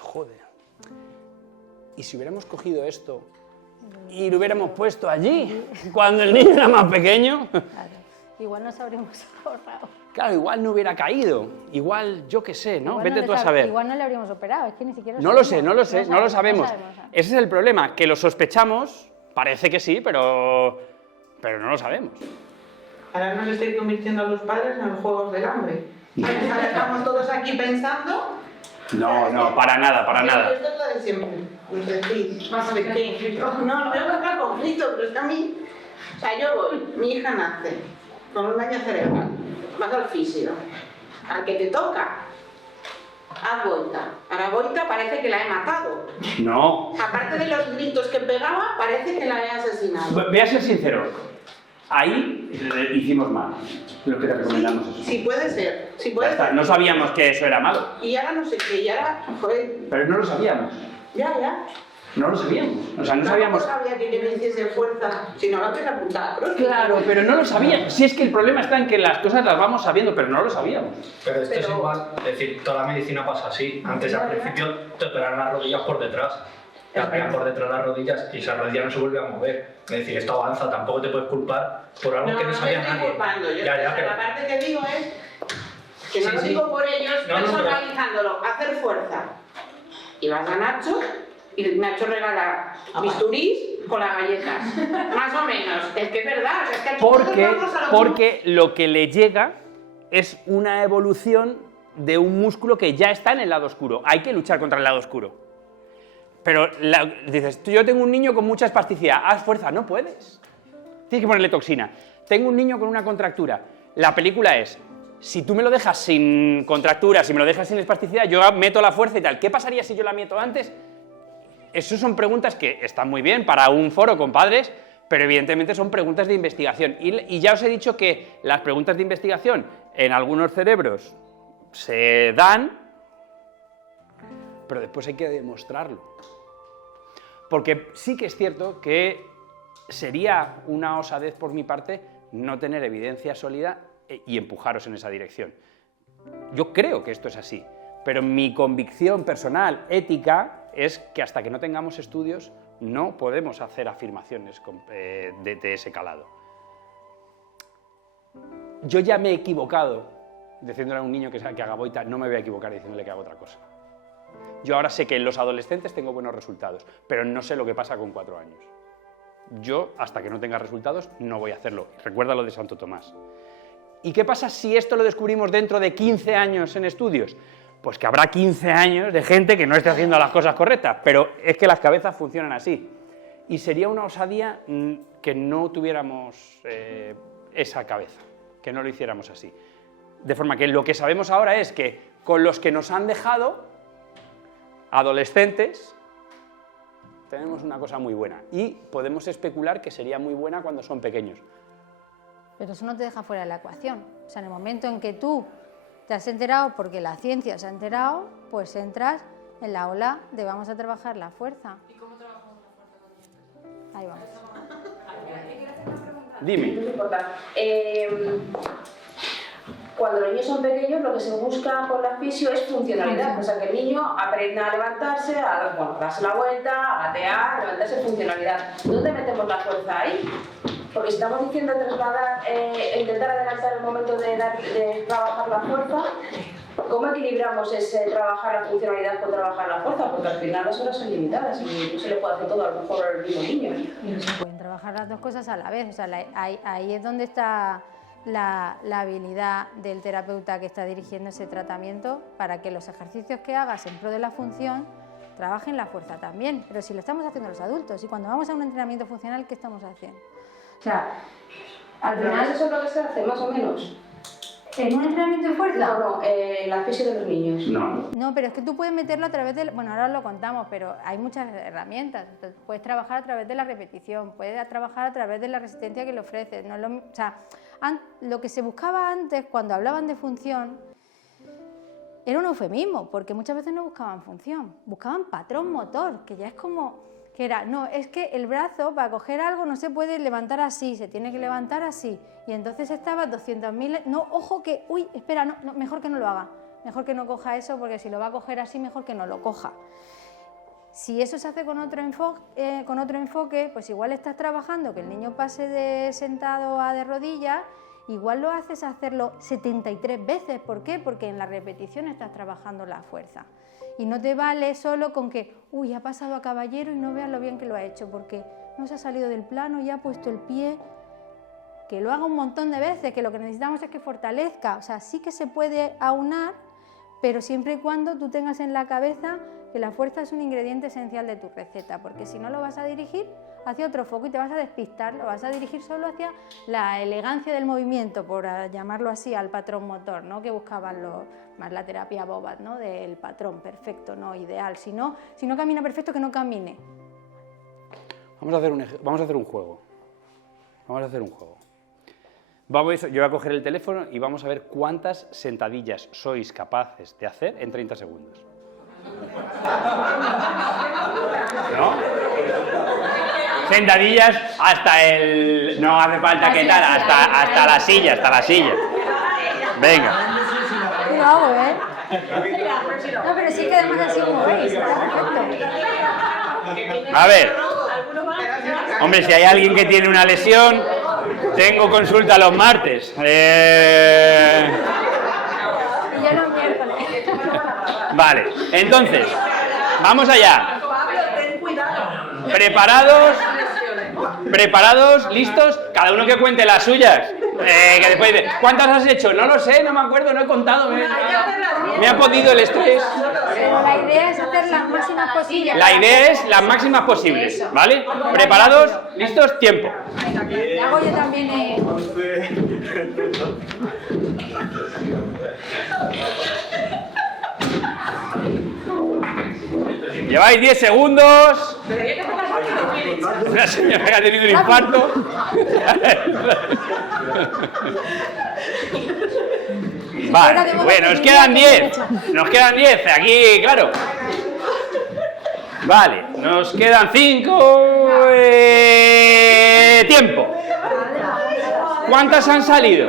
Joder. ¿Y si hubiéramos cogido esto y lo hubiéramos puesto allí, cuando el niño era más pequeño? Claro. Igual nos habríamos ahorrado. Claro, igual no hubiera caído. Igual, yo qué sé, ¿no? Igual Vete no tú a saber. Igual no le habríamos operado, es que ni siquiera No lo sé, no lo sabemos. Ese es el problema, que lo sospechamos, parece que sí, pero no lo sabemos. Ahora nos estoy convirtiendo a los padres en los juegos del hambre. Ahora estamos todos aquí pensando... No, para nada, para nada. Esto es lo de siempre. Nos decís, más pequeño. No es buscar conflicto, pero es que a mí... O sea, yo voy, mi hija nace con un daño cerebral, vas al fisio, al que te toca, haz boita. Ahora boita parece que la he matado. No. Aparte de los gritos que pegaba, parece que la he asesinado. Voy a ser sincero. Ahí hicimos mal. Lo que te recomendamos eso. Sí, puede ser. Sí Ya puede está, ser. no sabíamos que eso era malo. Y ahora no sé qué, y ahora, joder, Pero no lo sabíamos. ya. No lo sabíamos. O sea, no sabíamos. No sabía que me hiciese fuerza, si no lo que apuntaba. Claro, pero no lo sabíamos. Si es que el problema está en que las cosas las vamos sabiendo, pero no lo sabíamos. Pero esto es igual, es decir, toda la medicina pasa así. Antes al principio te operaron las rodillas por detrás. Te operan por detrás las rodillas y esa rodilla no se vuelve a mover. Es decir, esto avanza, tampoco te puedes culpar por algo que no sabía nadie. No estoy culpando, yo pero... la parte que digo es que no Sí, lo sí. digo por ellos, No, no, personalizándolo, hacer fuerza. Y vas a Nacho y Nacho regala bisturís con las galletas. Más o menos. Es que es verdad. O sea, es que aquí todos vamos a lo Porque lo que le llega es una evolución de un músculo que ya está en el lado oscuro. Hay que luchar contra el lado oscuro. Pero dices, yo tengo un niño con mucha espasticidad, haz fuerza, no puedes. Tienes que ponerle toxina. Tengo un niño con una contractura. La película es, si tú me lo dejas sin contractura, si me lo dejas sin espasticidad, yo meto la fuerza y tal. ¿Qué pasaría si yo la meto antes? Esas son preguntas que están muy bien para un foro con padres, pero evidentemente son preguntas de investigación. Y ya os he dicho que las preguntas de investigación en algunos cerebros se dan, pero después hay que demostrarlo. Porque sí que es cierto que sería una osadez por mi parte no tener evidencia sólida y empujaros en esa dirección. Yo creo que esto es así, pero mi convicción personal, ética, es que hasta que no tengamos estudios no podemos hacer afirmaciones de ese calado. Yo ya me he equivocado diciéndole a un niño que haga boita, no me voy a equivocar diciéndole que haga otra cosa. Yo ahora sé que en los adolescentes tengo buenos resultados, pero no sé lo que pasa con 4 años. Yo, hasta que no tenga resultados, no voy a hacerlo. Recuerda lo de Santo Tomás. ¿Y qué pasa si esto lo descubrimos dentro de 15 años en estudios? Pues que habrá 15 años de gente que no esté haciendo las cosas correctas, pero es que las cabezas funcionan así. Y sería una osadía que no tuviéramos esa cabeza, que no lo hiciéramos así. De forma que lo que sabemos ahora es que con los que nos han dejado, adolescentes, tenemos una cosa muy buena y podemos especular que sería muy buena cuando son pequeños. Pero eso no te deja fuera de la ecuación. O sea, en el momento en que tú te has enterado, porque la ciencia se ha enterado, pues entras en la ola de vamos a trabajar la fuerza. ¿Y cómo trabajamos la fuerza? Ahí vamos. Dime. No importa. Cuando los niños son pequeños, lo que se busca con la fisio es funcionalidad. O sea, que el niño aprenda a levantarse, a darse la vuelta, a gatear, levantarse, funcionalidad. ¿Dónde metemos la fuerza ahí? Porque si estamos diciendo trasladar, intentar adelantar el momento de trabajar la fuerza, ¿cómo equilibramos ese trabajar la funcionalidad con trabajar la fuerza? Porque al final las horas son limitadas y no se le puede hacer todo a lo mejor al mismo niño. Y no se pueden trabajar las dos cosas a la vez. O sea, ahí es donde está la habilidad del terapeuta que está dirigiendo ese tratamiento para que los ejercicios que hagas en pro de la función trabajen la fuerza también. Pero si lo estamos haciendo los adultos y cuando vamos a un entrenamiento funcional, ¿qué estamos haciendo? O sea, al final ¿Eso es lo que se hace, más o menos? ¿en un entrenamiento de fuerza? No, la fisio de los niños. No. No, pero es que tú puedes meterlo a través de... Bueno, ahora os lo contamos, pero hay muchas herramientas. Entonces, puedes trabajar a través de la repetición, puedes trabajar a través de la resistencia que le ofreces. No o sea, lo que se buscaba antes, cuando hablaban de función, era un eufemismo, porque muchas veces no buscaban función, buscaban patrón motor, que ya es como... que era, no, es que el brazo para coger algo no se puede levantar así, se tiene que levantar así. Y entonces estaba 200.000... No, ojo que... Uy, espera, no, mejor que no lo haga. Mejor que no coja eso, porque si lo va a coger así, mejor que no lo coja. Si eso se hace con otro enfoque, pues igual estás trabajando que el niño pase de sentado a de rodillas, igual lo haces hacerlo 73 veces. ¿Por qué? Porque en la repetición estás trabajando la fuerza. Y no te vale solo con que, uy, ha pasado a caballero y no veas lo bien que lo ha hecho, porque no se ha salido del plano y ha puesto el pie. Que lo haga un montón de veces, que lo que necesitamos es que fortalezca. O sea, sí que se puede aunar, pero siempre y cuando tú tengas en la cabeza que la fuerza es un ingrediente esencial de tu receta, porque si no lo vas a dirigir hacia otro foco y te vas a despistar, lo vas a dirigir solo hacia la elegancia del movimiento, por llamarlo así, al patrón motor, ¿no? Que buscaban más la terapia Bobat, ¿no? Del patrón perfecto, no ideal. Si no camina perfecto, que no camine. Vamos a hacer un juego. Vamos a hacer un juego. yo voy a coger el teléfono y vamos a ver cuántas sentadillas sois capaces de hacer en 30 segundos. ¿No? Sentadillas hasta el... No hace falta que tal, hasta la silla, Venga. Cuidado, ¿eh? No, pero sí que además así como veis, está perfecto. A ver. Hombre, si hay alguien que tiene una lesión, tengo consulta los martes. Y yo no miércoles. Vale, entonces, vamos allá. ¿Preparados? ¿Listos? Cada uno que cuente las suyas. Que después dice, ¿cuántas has hecho? No lo sé, no me acuerdo, no he contado. Me ha podido el estrés. Pero la idea es hacer las máximas posibles. La idea es las máximas posibles, ¿vale? ¿Preparados? ¿Listos? Tiempo. Y hago yo también. Lleváis 10 segundos. Una señora que ha tenido un infarto. Vale, bueno, nos quedan 10. Aquí, claro. Vale, nos quedan 5. Tiempo. ¿Cuántas han salido?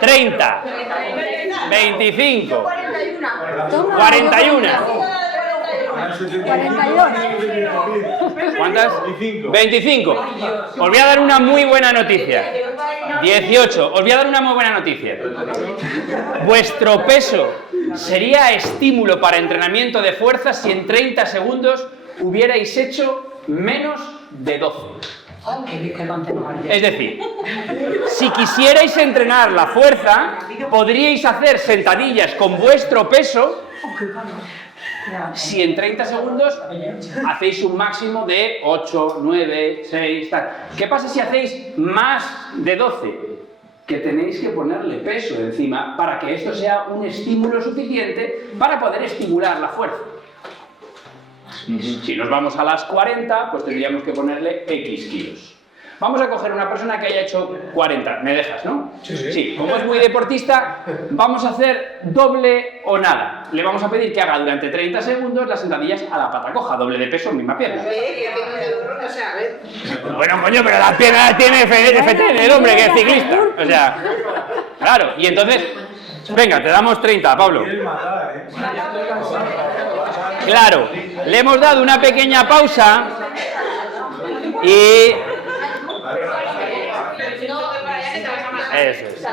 30. 25. 41. 42. ¿Cuántas? 25. Os voy a dar una muy buena noticia. 18. Os voy a dar una muy buena noticia. Vuestro peso sería estímulo para entrenamiento de fuerza si en 30 segundos hubierais hecho menos de 12. Es decir, si quisierais entrenar la fuerza, podríais hacer sentadillas con vuestro peso si en 30 segundos hacéis un máximo de 8, 9, 6, tal. ¿Qué pasa si hacéis más de 12? Que tenéis que ponerle peso encima para que esto sea un estímulo suficiente para poder estimular la fuerza. Si nos vamos a las 40, pues tendríamos que ponerle X kilos. Vamos a coger una persona que haya hecho 40. ¿Me dejas, no? Sí. Como es muy deportista, vamos a hacer doble o nada. Le vamos a pedir que haga durante 30 segundos las sentadillas a la pata coja, doble de peso, misma pierna. Bueno, coño, pero las piernas tiene FTN, el hombre que es ciclista. O sea, claro. Y entonces, venga, te damos 30, Pablo. Claro, le hemos dado una pequeña pausa y... Eso es.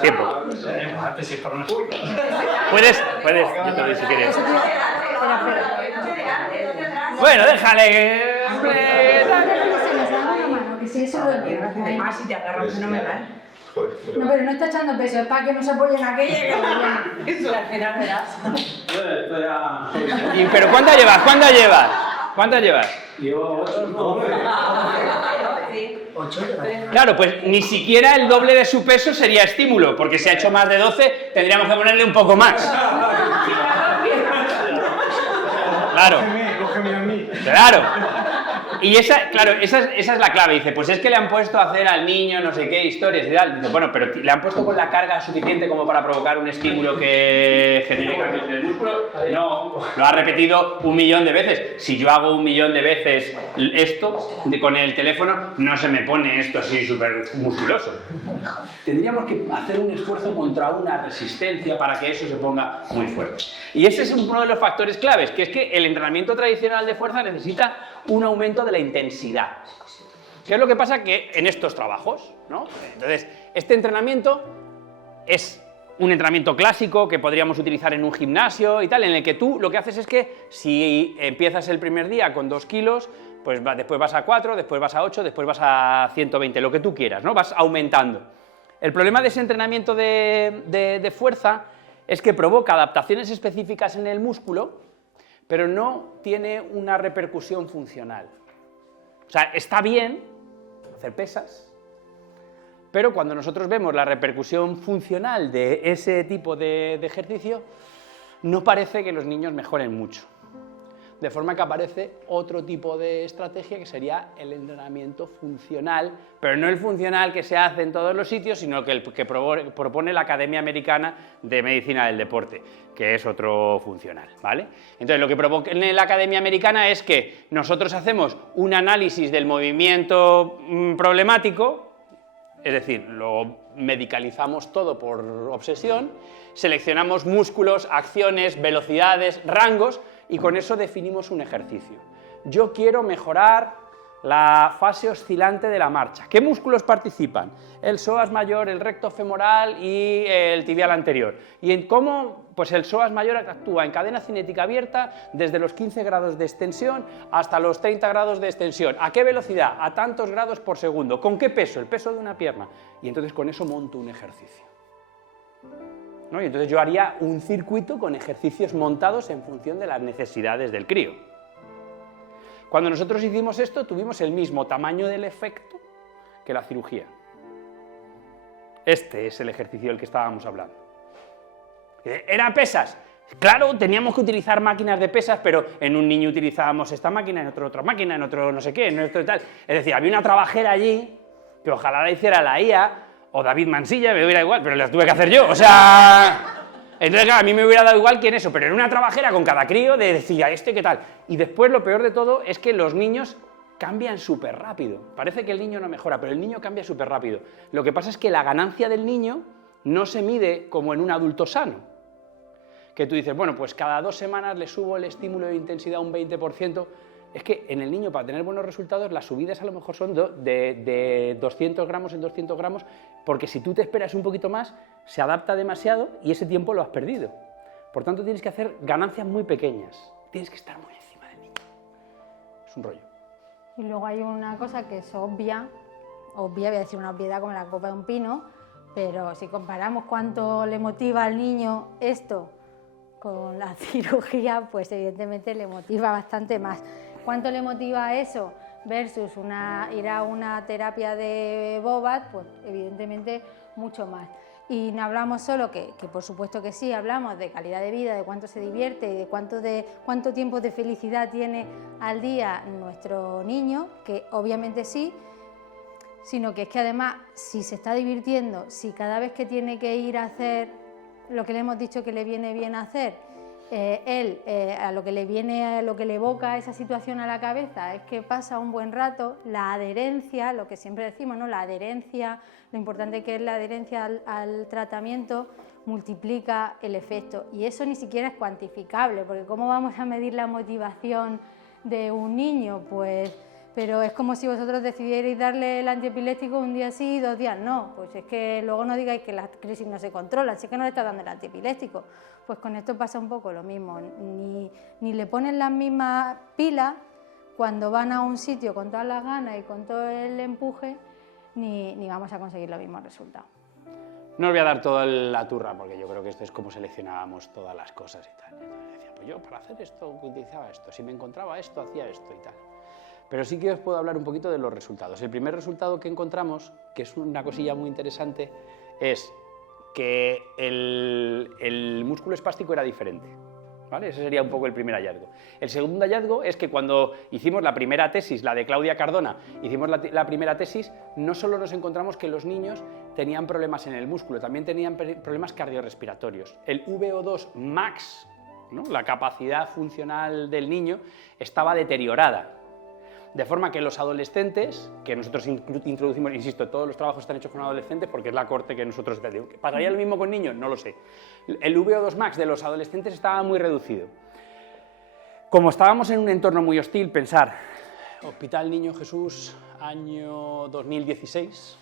Tiempo. Puedes, yo te doy si quieres. Bueno, déjale. Además, si te agarras fenomenal. No, pero no está echando peso, es para que no se apoyen aquella que Eso al final verás. ¿Pero cuántas llevas? Llevo 8. Claro, pues ni siquiera el doble de su peso sería estímulo, porque si ha hecho más de 12, tendríamos que ponerle un poco más. Claro. Claro. Y esa es la clave. Dice, pues es que le han puesto a hacer al niño no sé qué historias y tal. Dice, bueno, pero le han puesto con la carga suficiente como para provocar un estímulo que genere cambios en el músculo. No, lo ha repetido 1.000.000 de veces. Si yo hago 1.000.000 de veces esto con el teléfono, no se me pone esto así súper musculoso. Tendríamos que hacer un esfuerzo contra una resistencia para que eso se ponga muy fuerte. Y ese es uno de los factores claves, que es que el entrenamiento tradicional de fuerza necesita un aumento de la intensidad. ¿Qué es lo que pasa? Que en estos trabajos, ¿no? Entonces, este entrenamiento es un entrenamiento clásico que podríamos utilizar en un gimnasio y tal, en el que tú lo que haces es que si empiezas el primer día con 2 kilos, pues después vas a 4, después vas a 8, después vas a 120, lo que tú quieras, ¿no? Vas aumentando. El problema de ese entrenamiento de fuerza es que provoca adaptaciones específicas en el músculo, pero no tiene una repercusión funcional. O sea, está bien hacer pesas, pero cuando nosotros vemos la repercusión funcional de ese tipo de ejercicio, no parece que los niños mejoren mucho. de forma que aparece otro tipo de estrategia que sería el entrenamiento funcional, pero no el funcional que se hace en todos los sitios, sino que el que propone la Academia Americana de Medicina del Deporte, que es otro funcional, ¿vale? Entonces, lo que propone la Academia Americana es que nosotros hacemos un análisis del movimiento problemático, es decir, lo medicalizamos todo por obsesión, seleccionamos músculos, acciones, velocidades, rangos, y con eso definimos un ejercicio. Yo quiero mejorar la fase oscilante de la marcha. ¿Qué músculos participan? El psoas mayor, el recto femoral y el tibial anterior. ¿Y en cómo? Pues el psoas mayor actúa en cadena cinética abierta desde los 15 grados de extensión hasta los 30 grados de extensión. ¿A qué velocidad? A tantos grados por segundo. ¿Con qué peso? El peso de una pierna. Y entonces con eso monto un ejercicio, ¿no? Y entonces yo haría un circuito con ejercicios montados en función de las necesidades del crío. Cuando nosotros hicimos esto, tuvimos el mismo tamaño del efecto que la cirugía. Este es el ejercicio del que estábamos hablando. ¿Era pesas? Claro, teníamos que utilizar máquinas de pesas, pero en un niño utilizábamos esta máquina, en otro otra máquina, en otro no sé qué, en otro tal. Es decir, había una trabajera allí que ojalá la hiciera la IA o David Mansilla, me hubiera igual, pero las tuve que hacer yo, o sea... Entonces, claro, a mí me hubiera dado igual quién eso, pero era una trabajera con cada crío de decir, a este qué tal. Y después lo peor de todo es que los niños cambian súper rápido. Parece que el niño no mejora, pero el niño cambia súper rápido. Lo que pasa es que la ganancia del niño no se mide como en un adulto sano. Que tú dices, bueno, pues cada 2 semanas le subo el estímulo de intensidad un 20%. Es que en el niño, para tener buenos resultados, las subidas a lo mejor son de 200 gramos en 200 gramos, porque si tú te esperas un poquito más, se adapta demasiado y ese tiempo lo has perdido. Por tanto, tienes que hacer ganancias muy pequeñas. Tienes que estar muy encima del niño. Es un rollo. Y luego hay una cosa que es obvia, voy a decir una obviedad como la copa de un pino, pero si comparamos cuánto le motiva al niño esto con la cirugía, pues evidentemente le motiva bastante más. ¿Cuánto le motiva eso versus ir a una terapia de Bobath? Pues evidentemente mucho más. Y no hablamos solo, que por supuesto que sí, hablamos de calidad de vida, de cuánto se divierte y de cuánto tiempo de felicidad tiene al día nuestro niño, que obviamente sí, sino que es que además, si se está divirtiendo, si cada vez que tiene que ir a hacer lo que le hemos dicho que le viene bien hacer, a lo que le evoca esa situación a la cabeza es que pasa un buen rato, la adherencia, lo que siempre decimos, ¿no? La adherencia, lo importante que es la adherencia al tratamiento, multiplica el efecto. Y eso ni siquiera es cuantificable, porque ¿cómo vamos a medir la motivación de un niño? Pues, pero es como si vosotros decidierais darle el antiepiléptico un día sí y 2 días no. Pues es que luego no digáis que las crisis no se controlan, si es que no le está dando el antiepiléptico. Pues con esto pasa un poco lo mismo, ni le ponen las mismas pilas cuando van a un sitio con todas las ganas y con todo el empuje, ni vamos a conseguir los mismos resultados. No os voy a dar toda la turra, porque yo creo que esto es como seleccionábamos todas las cosas y tal. Entonces decía, pues yo para hacer esto utilizaba esto, si me encontraba esto, hacía esto y tal. Pero sí que os puedo hablar un poquito de los resultados. El primer resultado que encontramos, que es una cosilla muy interesante, es que el músculo espástico era diferente, ¿vale? Ese sería un poco el primer hallazgo. El segundo hallazgo es que cuando hicimos la primera tesis, la de Claudia Cardona, hicimos la primera tesis, no solo nos encontramos que los niños tenían problemas en el músculo, también tenían problemas cardiorrespiratorios. El VO2 max, ¿no? La capacidad funcional del niño, estaba deteriorada. De forma que los adolescentes, que nosotros introducimos, insisto, todos los trabajos están hechos con adolescentes porque es la corte que nosotros tenemos. ¿Pasaría lo mismo con niños? No lo sé. El VO2 max de los adolescentes estaba muy reducido. Como estábamos en un entorno muy hostil, pensar, Hospital Niño Jesús, año 2016,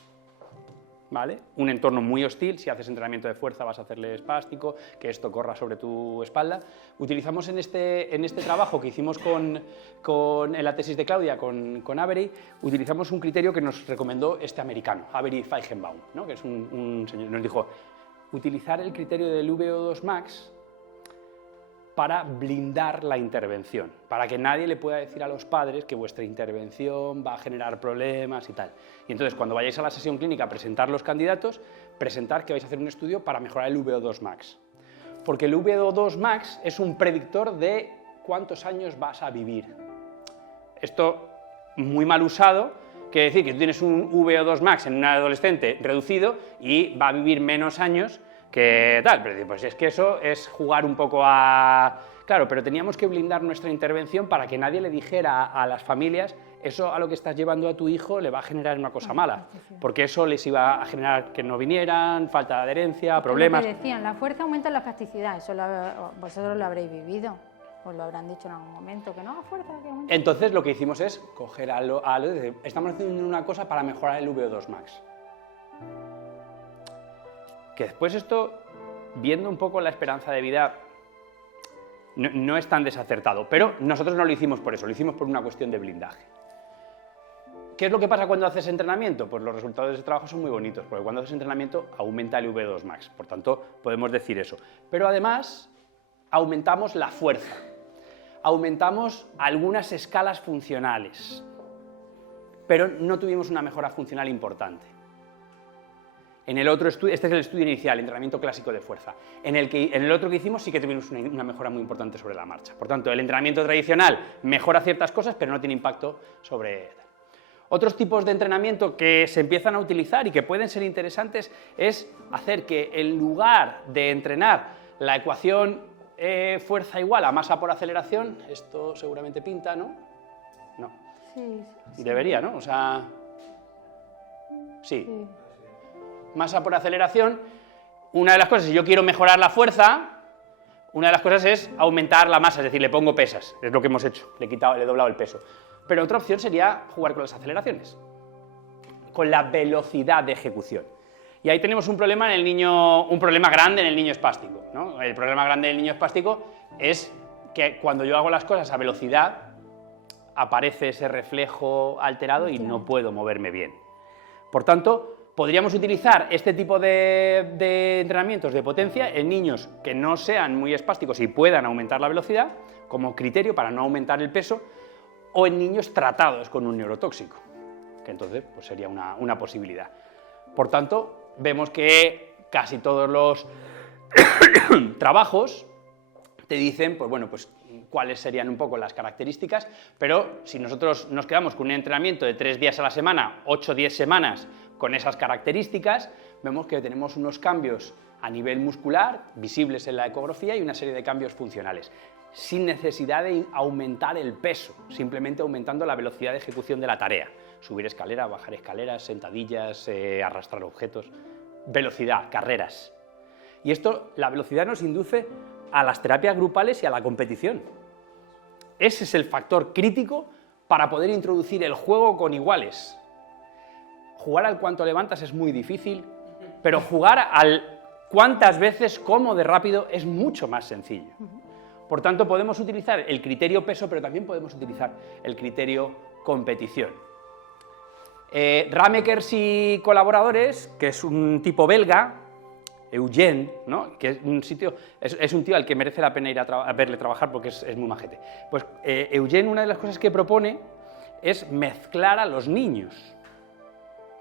¿vale? Un entorno muy hostil, si haces entrenamiento de fuerza vas a hacerle espástico, que esto corra sobre tu espalda. Utilizamos en este trabajo que hicimos en la tesis de Claudia con Avery, utilizamos un criterio que nos recomendó este americano, Avery Feigenbaum, ¿no? Que es un señor, nos dijo, utilizar el criterio del VO2 max para blindar la intervención, para que nadie le pueda decir a los padres que vuestra intervención va a generar problemas y tal. Y entonces, cuando vayáis a la sesión clínica a presentar los candidatos, presentar que vais a hacer un estudio para mejorar el VO2 max. Porque el VO2 max es un predictor de cuántos años vas a vivir. Esto, muy mal usado, quiere decir que tú tienes un VO2 max en un adolescente reducido y va a vivir menos años que tal. Pero pues es que eso es jugar un poco a... Claro, pero teníamos que blindar nuestra intervención para que nadie le dijera a las familias eso a lo que estás llevando a tu hijo le va a generar una cosa mala, porque eso les iba a generar que no vinieran, falta de adherencia, problemas. Lo que decían, la fuerza aumenta la plasticidad, eso vosotros lo habréis vivido, os lo habrán dicho en algún momento, que no, fuerza, que aumenta. Entonces lo que hicimos es coger estamos haciendo una cosa para mejorar el VO2 max. Que después esto, viendo un poco la esperanza de vida, no es tan desacertado, pero nosotros no lo hicimos por eso, lo hicimos por una cuestión de blindaje. ¿Qué es lo que pasa cuando haces entrenamiento? Pues los resultados de ese trabajo son muy bonitos, porque cuando haces entrenamiento aumenta el VO2 max, por tanto podemos decir eso. Pero además aumentamos la fuerza, aumentamos algunas escalas funcionales, pero no tuvimos una mejora funcional importante. En el otro estudio, este es el estudio inicial, entrenamiento clásico de fuerza. En el otro que hicimos sí que tuvimos una mejora muy importante sobre la marcha. Por tanto, el entrenamiento tradicional mejora ciertas cosas, pero no tiene impacto sobre... Otros tipos de entrenamiento que se empiezan a utilizar y que pueden ser interesantes es hacer que en lugar de entrenar la ecuación fuerza igual a masa por aceleración, esto seguramente pinta, ¿no? No. Sí. Debería, ¿no? O sea... Sí. Masa por aceleración, una de las cosas, si yo quiero mejorar la fuerza, una de las cosas es aumentar la masa, es decir, le pongo pesas, es lo que hemos hecho, le he doblado el peso. Pero otra opción sería jugar con las aceleraciones, con la velocidad de ejecución. Y ahí tenemos un problema en el niño, un problema grande en el niño espástico, ¿no? El problema grande del niño espástico es que cuando yo hago las cosas a velocidad, aparece ese reflejo alterado y no puedo moverme bien. Por tanto, podríamos utilizar este tipo de entrenamientos de potencia en niños que no sean muy espásticos y puedan aumentar la velocidad como criterio para no aumentar el peso, o en niños tratados con un neurotóxico, que entonces pues, sería una posibilidad. Por tanto, vemos que casi todos los trabajos te dicen, pues bueno, pues cuáles serían un poco las características, pero si nosotros nos quedamos con un entrenamiento de 3 días a la semana, 8 o 10 semanas, con esas características, vemos que tenemos unos cambios a nivel muscular, visibles en la ecografía, y una serie de cambios funcionales, sin necesidad de aumentar el peso, simplemente aumentando la velocidad de ejecución de la tarea. Subir escaleras, bajar escaleras, sentadillas, arrastrar objetos, velocidad, carreras. Y esto, la velocidad nos induce a las terapias grupales y a la competición. Ese es el factor crítico para poder introducir el juego con iguales. Jugar al cuánto levantas es muy difícil, pero jugar al cuántas veces, cómo de rápido, es mucho más sencillo. Por tanto, podemos utilizar el criterio peso, pero también podemos utilizar el criterio competición. Ramekers y colaboradores, que es un tipo belga, Eugène, ¿no? Que es un tío al que merece la pena ir a verle trabajar porque es muy majete. Pues Eugène, una de las cosas que propone es mezclar a los niños,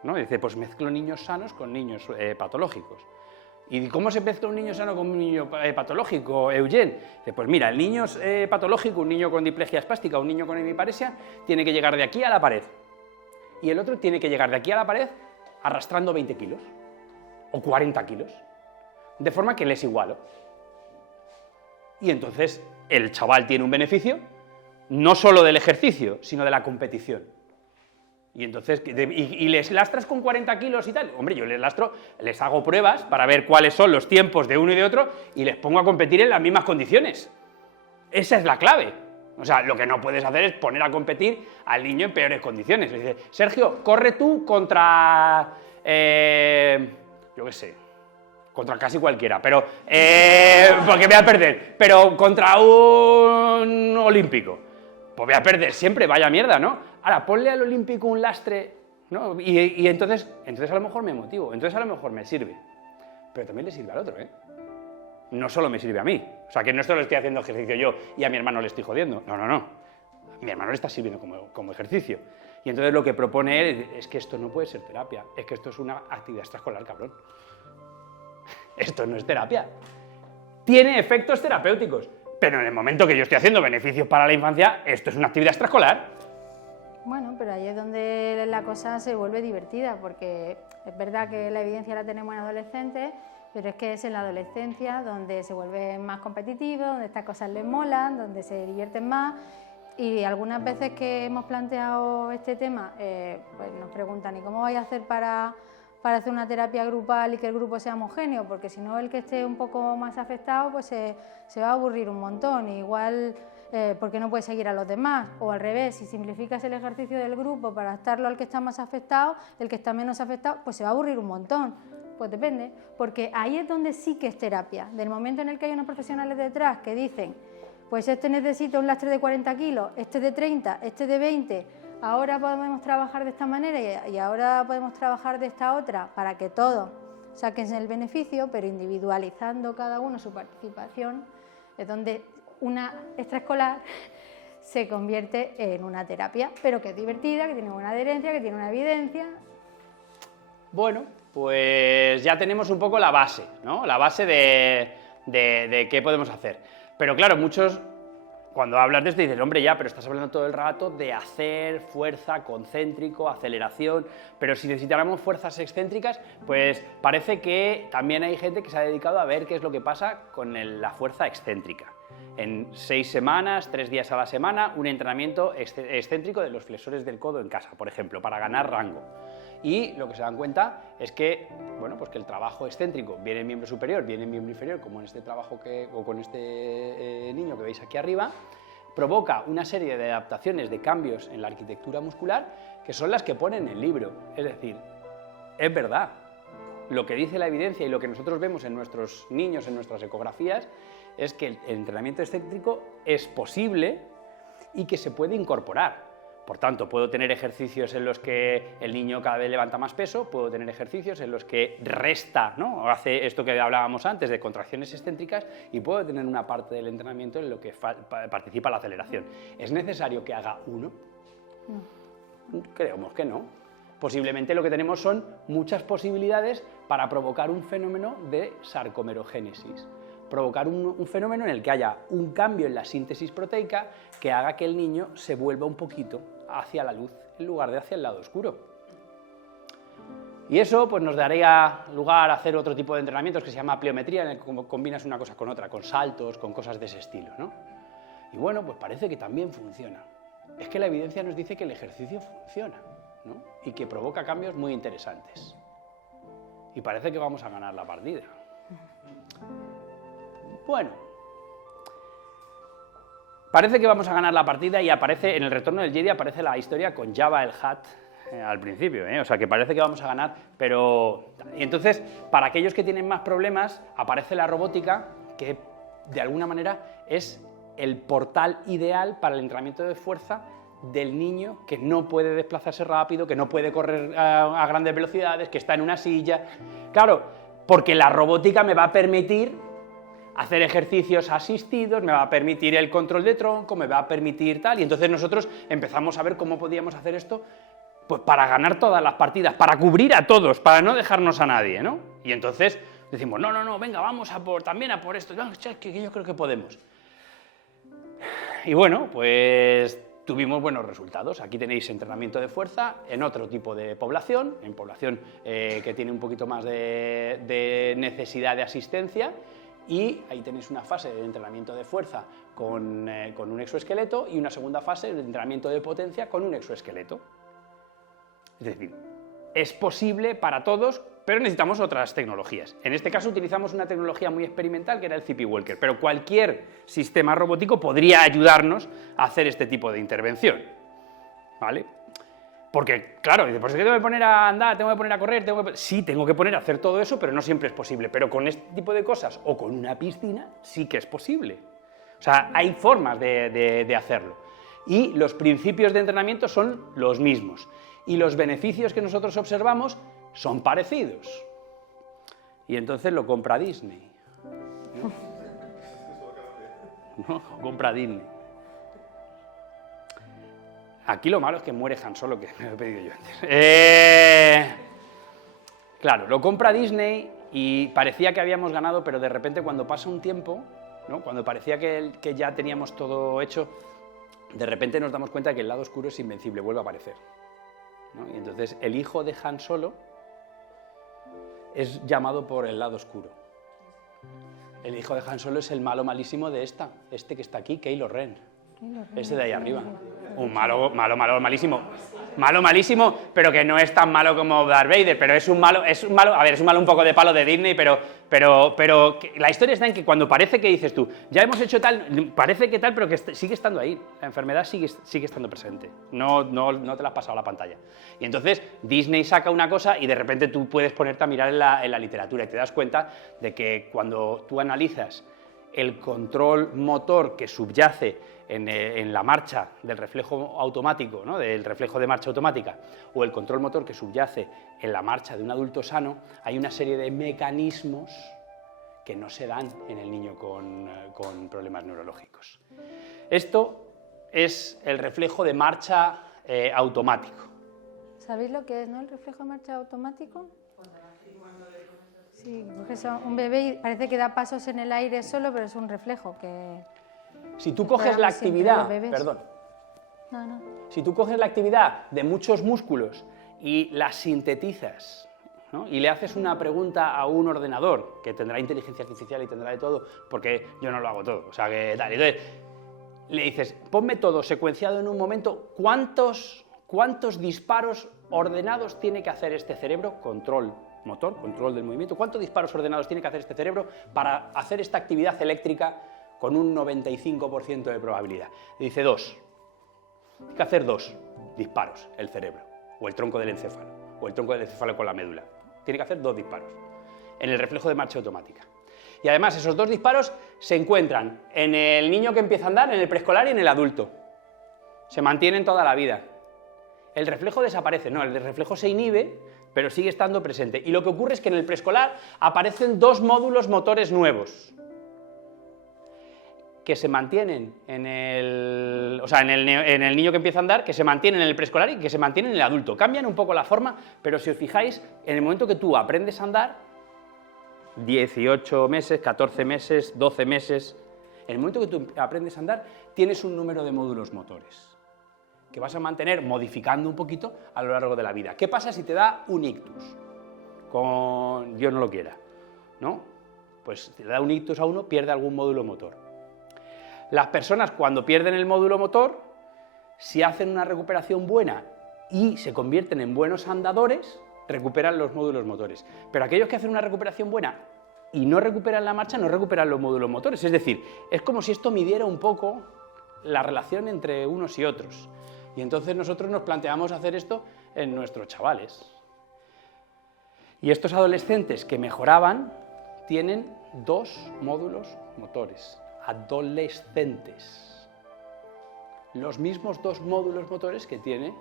¿no? Dice, pues mezclo niños sanos con niños patológicos. ¿Y cómo se mezcla un niño sano con un niño patológico, Eugène? Dice, pues mira, el niño patológico, un niño con diplegia espástica, un niño con hemiparesia, tiene que llegar de aquí a la pared. Y el otro tiene que llegar de aquí a la pared arrastrando 20 kilos o 40 kilos, de forma que les igualo. Y entonces el chaval tiene un beneficio, no solo del ejercicio, sino de la competición. Y entonces, ¿y les lastras con 40 kilos y tal? Hombre, yo les lastro, les hago pruebas para ver cuáles son los tiempos de uno y de otro y les pongo a competir en las mismas condiciones. Esa es la clave. O sea, lo que no puedes hacer es poner a competir al niño en peores condiciones. Le dice, Sergio, corre tú contra, yo qué sé, contra casi cualquiera, pero, porque voy a perder, pero contra un olímpico. Pues voy a perder siempre, vaya mierda, ¿no? Ahora, ponle al olímpico un lastre, ¿no? Y entonces a lo mejor me motivo, entonces a lo mejor me sirve. Pero también le sirve al otro, ¿eh? No solo me sirve a mí. O sea, que no esto lo estoy haciendo ejercicio yo y a mi hermano le estoy jodiendo. No. A mi hermano le está sirviendo como ejercicio. Y entonces lo que propone él es que esto no puede ser terapia, es que esto es una actividad extraescolar, cabrón. Esto no es terapia. Tiene efectos terapéuticos, pero en el momento que yo estoy haciendo beneficios para la infancia, esto es una actividad extraescolar. Bueno, pero ahí es donde la cosa se vuelve divertida, porque es verdad que la evidencia la tenemos en adolescentes, pero es que es en la adolescencia donde se vuelven más competitivos, donde estas cosas les molan, donde se divierten más. Y algunas veces que hemos planteado este tema, pues nos preguntan, ¿y cómo vais a hacer para hacer una terapia grupal y que el grupo sea homogéneo? Porque si no, el que esté un poco más afectado, pues se va a aburrir un montón. Igual, porque no puede seguir a los demás. O al revés, si simplificas el ejercicio del grupo para adaptarlo al que está más afectado, el que está menos afectado, pues se va a aburrir un montón. Pues depende, porque ahí es donde sí que es terapia. Del momento en el que hay unos profesionales detrás que dicen, pues este necesita un lastre de 40 kilos, este de 30, este de 20, ahora podemos trabajar de esta manera y ahora podemos trabajar de esta otra, para que todos saquen el beneficio, pero individualizando cada uno su participación, es donde una extraescolar se convierte en una terapia, pero que es divertida, que tiene buena adherencia, que tiene una evidencia. Bueno, pues ya tenemos un poco la base, ¿no? La base de qué podemos hacer. Pero claro, muchos, cuando hablas de esto, dicen, hombre, ya, pero estás hablando todo el rato de hacer, fuerza, concéntrico, aceleración, pero si necesitáramos fuerzas excéntricas, pues parece que también hay gente que se ha dedicado a ver qué es lo que pasa con la fuerza excéntrica. En 6 semanas, 3 días a la semana, un entrenamiento excéntrico de los flexores del codo en casa, por ejemplo, para ganar rango. Y lo que se dan cuenta es que, bueno, pues que el trabajo excéntrico viene en miembro superior, viene en miembro inferior, como en este trabajo o con este niño que veis aquí arriba, provoca una serie de adaptaciones, de cambios en la arquitectura muscular, que son las que pone en el libro. Es decir, es verdad. Lo que dice la evidencia y lo que nosotros vemos en nuestros niños, en nuestras ecografías, es que el entrenamiento excéntrico es posible y que se puede incorporar. Por tanto, puedo tener ejercicios en los que el niño cada vez levanta más peso, puedo tener ejercicios en los que resta, ¿no? Hace esto que hablábamos antes de contracciones excéntricas, y puedo tener una parte del entrenamiento en lo que participa la aceleración. ¿Es necesario que haga uno? Creemos que no. Posiblemente lo que tenemos son muchas posibilidades para provocar un fenómeno de sarcomerogénesis. Provocar un fenómeno en el que haya un cambio en la síntesis proteica que haga que el niño se vuelva un poquito hacia la luz en lugar de hacia el lado oscuro. Y eso pues, nos daría lugar a hacer otro tipo de entrenamientos que se llama pliometría, en el que combinas una cosa con otra, con saltos, con cosas de ese estilo, ¿no? Y bueno, pues parece que también funciona. Es que la evidencia nos dice que el ejercicio funciona, ¿no? Y que provoca cambios muy interesantes. Y parece que vamos a ganar la partida. Bueno, parece que vamos a ganar la partida y aparece, en el retorno del Jedi aparece la historia con Jabba el Hutt al principio, o sea que parece que vamos a ganar, pero... Y entonces, para aquellos que tienen más problemas, aparece la robótica, que de alguna manera es el portal ideal para el entrenamiento de fuerza del niño que no puede desplazarse rápido, que no puede correr a grandes velocidades, que está en una silla. Claro, porque la robótica me va a permitir hacer ejercicios asistidos, me va a permitir el control de tronco, me va a permitir tal, y entonces nosotros empezamos a ver cómo podíamos hacer esto pues para ganar todas las partidas, para cubrir a todos, para no dejarnos a nadie, ¿no? Y entonces decimos, no, venga, vamos también a por esto, que yo creo que podemos. Y bueno, pues tuvimos buenos resultados. Aquí tenéis entrenamiento de fuerza en otro tipo de población, en población que tiene un poquito más de necesidad de asistencia, y ahí tenéis una fase de entrenamiento de fuerza con un exoesqueleto y una segunda fase de entrenamiento de potencia con un exoesqueleto. Es decir, es posible para todos, pero necesitamos otras tecnologías. En este caso utilizamos una tecnología muy experimental que era el CP Walker, pero cualquier sistema robótico podría ayudarnos a hacer este tipo de intervención, ¿vale? Porque, claro, ¿por qué tengo que poner a andar, tengo que poner a correr? Sí, tengo que poner a hacer todo eso, pero no siempre es posible. Pero con este tipo de cosas, o con una piscina, sí que es posible. O sea, hay formas de hacerlo. Y los principios de entrenamiento son los mismos. Y los beneficios que nosotros observamos son parecidos. Y entonces lo compra Disney. ¿No? Compra Disney. Aquí lo malo es que muere Han Solo, que me lo he pedido yo antes. Claro, lo compra Disney y parecía que habíamos ganado, pero de repente cuando pasa un tiempo ¿no? Cuando parecía que ya teníamos todo hecho, de repente nos damos cuenta que el lado oscuro es invencible, vuelve a aparecer, ¿no? Y entonces el hijo de Han Solo es llamado por el lado oscuro. El hijo de Han Solo es el malo malísimo de este que está aquí, Kylo Ren. Ese de ahí arriba. Un malo malísimo. Malo malísimo, pero que no es tan malo como Darth Vader, pero es un malo, a ver, es un malo un poco de palo de Disney, pero la historia está en que cuando parece que dices tú, ya hemos hecho tal, parece que tal, pero que sigue estando ahí, la enfermedad sigue estando presente, no te la has pasado a la pantalla. Y entonces Disney saca una cosa y de repente tú puedes ponerte a mirar en la literatura y te das cuenta de que cuando tú analizas el control motor que subyace en la marcha del reflejo automático, ¿no? Del reflejo de marcha automática, o el control motor que subyace en la marcha de un adulto sano, hay una serie de mecanismos que no se dan en el niño con problemas neurológicos. Esto es el reflejo de marcha automático. ¿Sabéis lo que es, no, el reflejo de marcha automático? Sí, coges a un bebé y parece que da pasos en el aire solo, pero es un reflejo que... Si tú coges la actividad, si tú coges la actividad de muchos músculos y la sintetizas, ¿no? Y le haces una pregunta a un ordenador, que tendrá inteligencia artificial y tendrá de todo, porque yo no lo hago todo, o sea que tal. Entonces, le dices, ponme todo secuenciado en un momento, ¿cuántos disparos ordenados tiene que hacer este cerebro? Control motor, control del movimiento. ¿Cuántos disparos ordenados tiene que hacer este cerebro para hacer esta actividad eléctrica con un 95% de probabilidad? Y dice 2. Tiene que hacer 2 disparos el cerebro, o el tronco del encéfalo, o el tronco del encéfalo con la médula. Tiene que hacer 2 disparos en el reflejo de marcha automática. Y además esos 2 disparos se encuentran en el niño que empieza a andar, en el preescolar y en el adulto. Se mantienen toda la vida. El reflejo desaparece, no, el reflejo se inhibe, pero sigue estando presente. Y lo que ocurre es que en el preescolar aparecen 2 módulos motores nuevos que se mantienen en el niño que empieza a andar, que se mantienen en el preescolar y que se mantienen en el adulto. Cambian un poco la forma, pero si os fijáis, en el momento que tú aprendes a andar, 18 meses, 14 meses, 12 meses, en el momento que tú aprendes a andar, tienes un número de módulos motores que vas a mantener modificando un poquito a lo largo de la vida. ¿Qué pasa si te da un ictus? Con Dios no lo quiera, ¿no? Pues si te da un ictus a uno, pierde algún módulo motor. Las personas, cuando pierden el módulo motor, si hacen una recuperación buena y se convierten en buenos andadores, recuperan los módulos motores. Pero aquellos que hacen una recuperación buena y no recuperan la marcha, no recuperan los módulos motores. Es decir, es como si esto midiera un poco la relación entre unos y otros. Y entonces nosotros nos planteamos hacer esto en nuestros chavales. Y estos adolescentes que mejoraban tienen 2 módulos motores. Adolescentes. Los mismos 2 módulos motores que tiene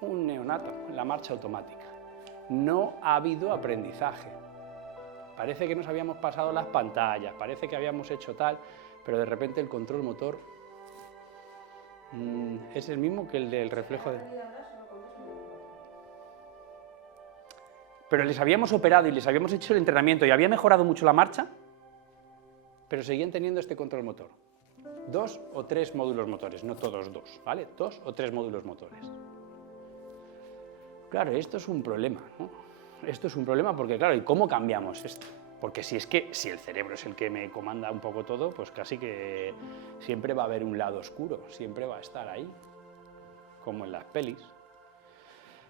un neonato en la marcha automática. No ha habido aprendizaje. Parece que nos habíamos pasado las pantallas, parece que habíamos hecho tal, pero de repente el control motor es el mismo que el del reflejo de... Pero les habíamos operado y les habíamos hecho el entrenamiento y había mejorado mucho la marcha, pero seguían teniendo este control motor. 2 o 3 módulos motores, no todos 2, ¿vale? 2 o 3 módulos motores. Claro, esto es un problema, ¿no? Esto es un problema porque, claro, ¿y cómo cambiamos esto? Porque si el cerebro es el que me comanda un poco todo, pues casi que siempre va a haber un lado oscuro, siempre va a estar ahí, como en las pelis.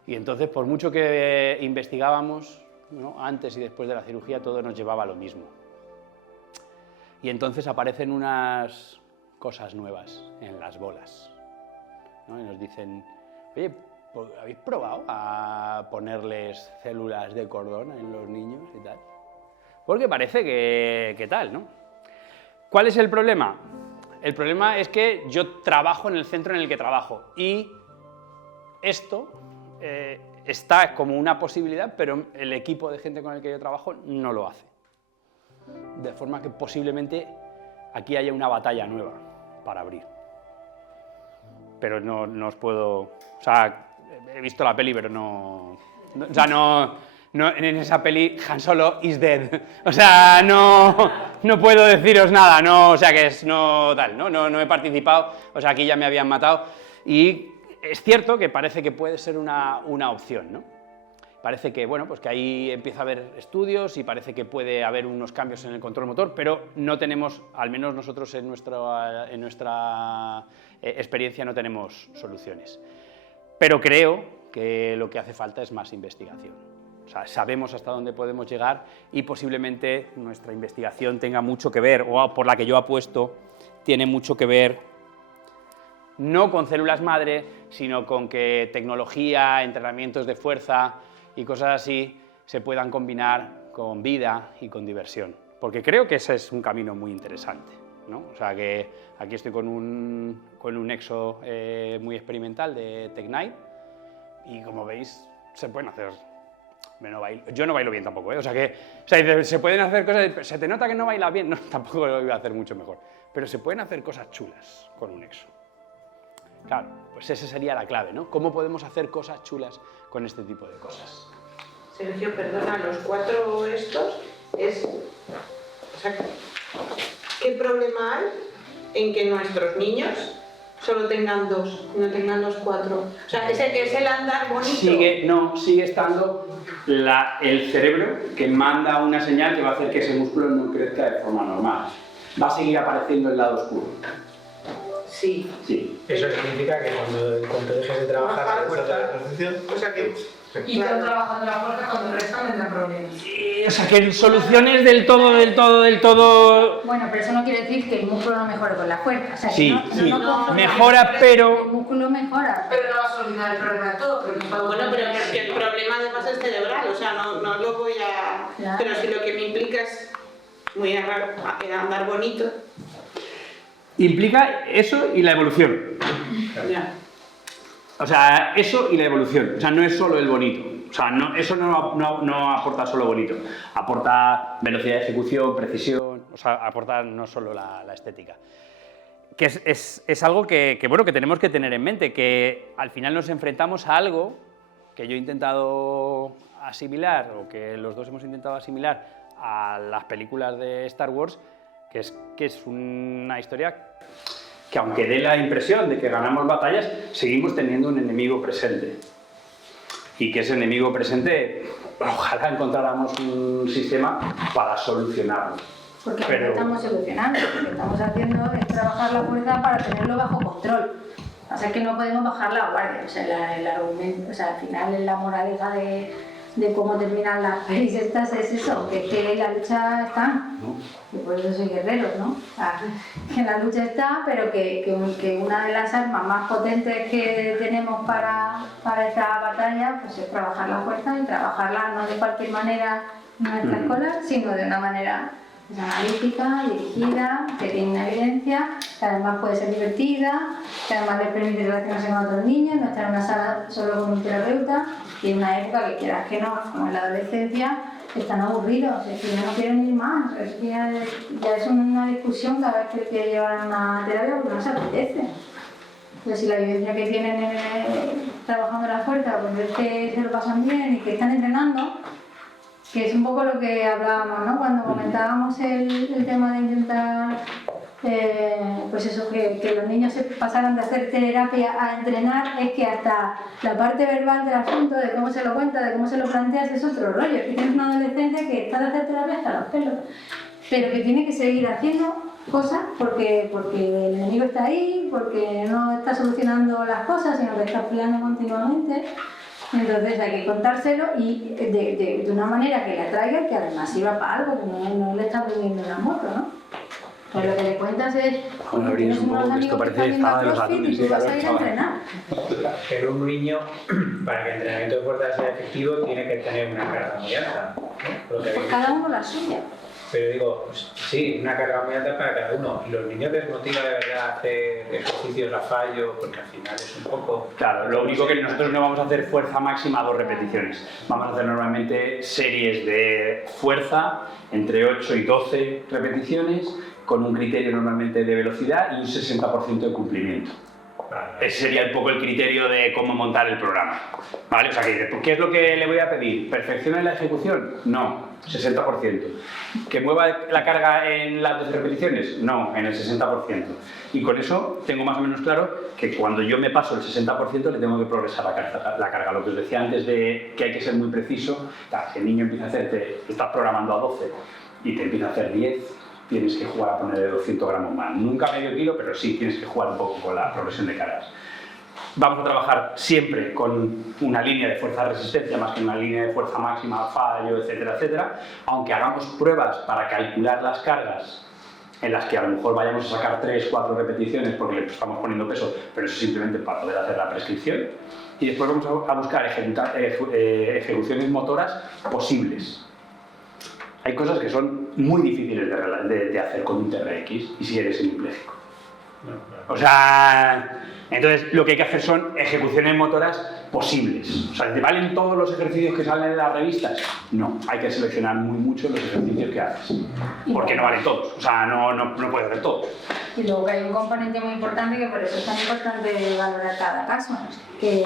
Y entonces, por mucho que investigábamos, ¿no? Antes y después de la cirugía, todo nos llevaba a lo mismo. Y entonces aparecen unas cosas nuevas en las bolas, ¿no? Y nos dicen, oye, ¿habéis probado a ponerles células de cordón en los niños y tal? Porque parece que tal, ¿no? ¿Cuál es el problema? El problema es que yo trabajo en el centro en el que trabajo y esto está como una posibilidad, pero el equipo de gente con el que yo trabajo no lo hace. De forma que posiblemente aquí haya una batalla nueva para abrir. Pero no os puedo... O sea, he visto la peli, pero no no, en esa peli Han Solo is dead. O sea, no puedo deciros nada, no, o sea que es no tal, no he participado, o sea, aquí ya me habían matado. Y es cierto que parece que puede ser una opción, ¿no? Parece que, bueno, pues que ahí empieza a haber estudios y parece que puede haber unos cambios en el control motor, pero no tenemos, al menos nosotros en nuestra experiencia no tenemos soluciones. Pero creo que lo que hace falta es más investigación. O sea, sabemos hasta dónde podemos llegar y posiblemente nuestra investigación tenga mucho que ver, o por la que yo apuesto, tiene mucho que ver no con células madre, sino con que tecnología, entrenamientos de fuerza y cosas así se puedan combinar con vida y con diversión. Porque creo que ese es un camino muy interesante, ¿no? O sea, que aquí estoy con un exo muy experimental de Tech Night y como veis se pueden hacer... Yo no bailo bien tampoco, ¿eh? O sea, se pueden hacer cosas... Se te nota que no bailas bien, no, tampoco lo iba a hacer mucho mejor. Pero se pueden hacer cosas chulas con un exo. Claro, pues esa sería la clave, ¿no? ¿Cómo podemos hacer cosas chulas con este tipo de cosas? Sergio, perdona, los 4 estos es... O sea, ¿qué problema hay en que nuestros niños solo tengan 2, no tengan los 4? O sea, es el andar bonito. Sigue estando el cerebro que manda una señal que va a hacer que ese músculo no crezca de forma normal. Va a seguir apareciendo el lado oscuro. Sí. Eso significa que cuando dejes de trabajar la fuerza de ejercicio... O sea que... Y no trabajando la fuerza cuando el resto no tendrá problemas. O sea, que soluciones del todo... Bueno, pero eso no quiere decir que el músculo no mejore con la fuerza. O sea, Sí, no mejora, pero... El músculo mejora. Pero no va a solucionar el problema de todo. Bueno, pero que el problema además es cerebral, o sea, no lo voy a... Claro. Pero si lo que me implica es muy andar bonito... Implica eso y la evolución. Ya. O sea, eso y la evolución. O sea, no es solo el bonito. O sea, eso no aporta solo bonito. Aporta velocidad de ejecución, precisión. O sea, aporta no solo la estética. Que es algo que tenemos que tener en mente. Que al final nos enfrentamos a algo que yo he intentado asimilar, o que los dos hemos intentado asimilar a las películas de Star Wars, que es una historia que, aunque dé la impresión de que ganamos batallas, seguimos teniendo un enemigo presente. Y que ese enemigo presente, ojalá encontráramos un sistema para solucionarlo. Porque no estamos solucionando, lo que estamos haciendo es trabajar la fuerza para tenerlo bajo control. O sea, que no podemos bajar la guardia. O sea, el argumento, o sea, al final la moraleja de cómo terminan las pelis estas es eso, que la lucha está, y por eso soy guerrero, ¿no? O sea, que la lucha está, pero que una de las armas más potentes que tenemos para esta batalla pues es trabajar la fuerza y trabajarla no de cualquier manera en nuestra escuela, sino de una manera analítica, dirigida, que tiene una evidencia, que además puede ser divertida, que además les permite relacionarse con otros niños, no estar en una sala solo con un terapeuta, y en una época que quieras que no, como en la adolescencia, están aburridos, es que ya no quieren ir más, es que ya es una discusión cada vez que quieren llevar a una terapia porque no se apetece. Pues si la vivencia que tienen trabajando la fuerza, pues es que se lo pasan bien y que están entrenando, que es un poco lo que hablábamos, ¿no? Cuando comentábamos el tema de intentar, pues eso, que los niños se pasaran de hacer terapia a entrenar, es que hasta la parte verbal del asunto, de cómo se lo cuenta, de cómo se lo planteas, es otro rollo. Es que tienes una adolescente que está de hacer terapia hasta los pelos, pero que tiene que seguir haciendo cosas porque el enemigo está ahí, porque no está solucionando las cosas, sino que está peleando continuamente. Entonces hay que contárselo y de una manera que le atraiga, que además sirva para algo, que no le está vendiendo la moto, ¿no? Pues lo que le cuentas es, Bueno, tienes un poco que esto parece estada de los atunes, y tú vas a ir a entrenar. Pero un niño, para que el entrenamiento de fuerza sea efectivo, tiene que tener una carga muy alta, ¿no? Pues cada uno la suya. Pero digo, sí, una carga muy alta para cada uno. Y los niños les motiva de verdad a hacer ejercicios a fallo, porque al final es un poco... Claro, lo único que nosotros no vamos a hacer fuerza máxima a 2 repeticiones. Vamos a hacer normalmente series de fuerza entre 8 y 12 repeticiones, con un criterio normalmente de velocidad y un 60% de cumplimiento. ese sería un poco el criterio de cómo montar el programa. ¿Vale? O sea, ¿qué es lo que le voy a pedir? ¿Perfección en la ejecución? No, 60%. ¿Que mueva la carga en las 12 repeticiones? No, en el 60%. Y con eso tengo más o menos claro que cuando yo me paso el 60% le tengo que progresar la carga. Lo que os decía antes de que hay que ser muy preciso, si el niño empieza a hacerte, estás programando a 12 y te empieza a hacer 10, tienes que jugar a ponerle 200 gramos más. Nunca medio kilo, pero sí tienes que jugar un poco con la progresión de cargas. Vamos a trabajar siempre con una línea de fuerza-resistencia más que una línea de fuerza máxima, fallo, etcétera, etcétera. Aunque hagamos pruebas para calcular las cargas en las que a lo mejor vayamos a sacar 3, 4 repeticiones porque le estamos poniendo peso, pero eso simplemente para poder hacer la prescripción. Y después vamos a buscar ejecuciones motoras posibles. Hay cosas que son muy difíciles de hacer con un TRX y si eres hemipléjico. O sea, entonces lo que hay que hacer son ejecuciones motoras posibles. O sea, ¿te valen todos los ejercicios que salen en las revistas? No, hay que seleccionar muy mucho los ejercicios que haces. Porque no valen todos, o sea, no puedes hacer todos. Y luego que hay un componente muy importante que por eso es tan importante valorar cada caso, que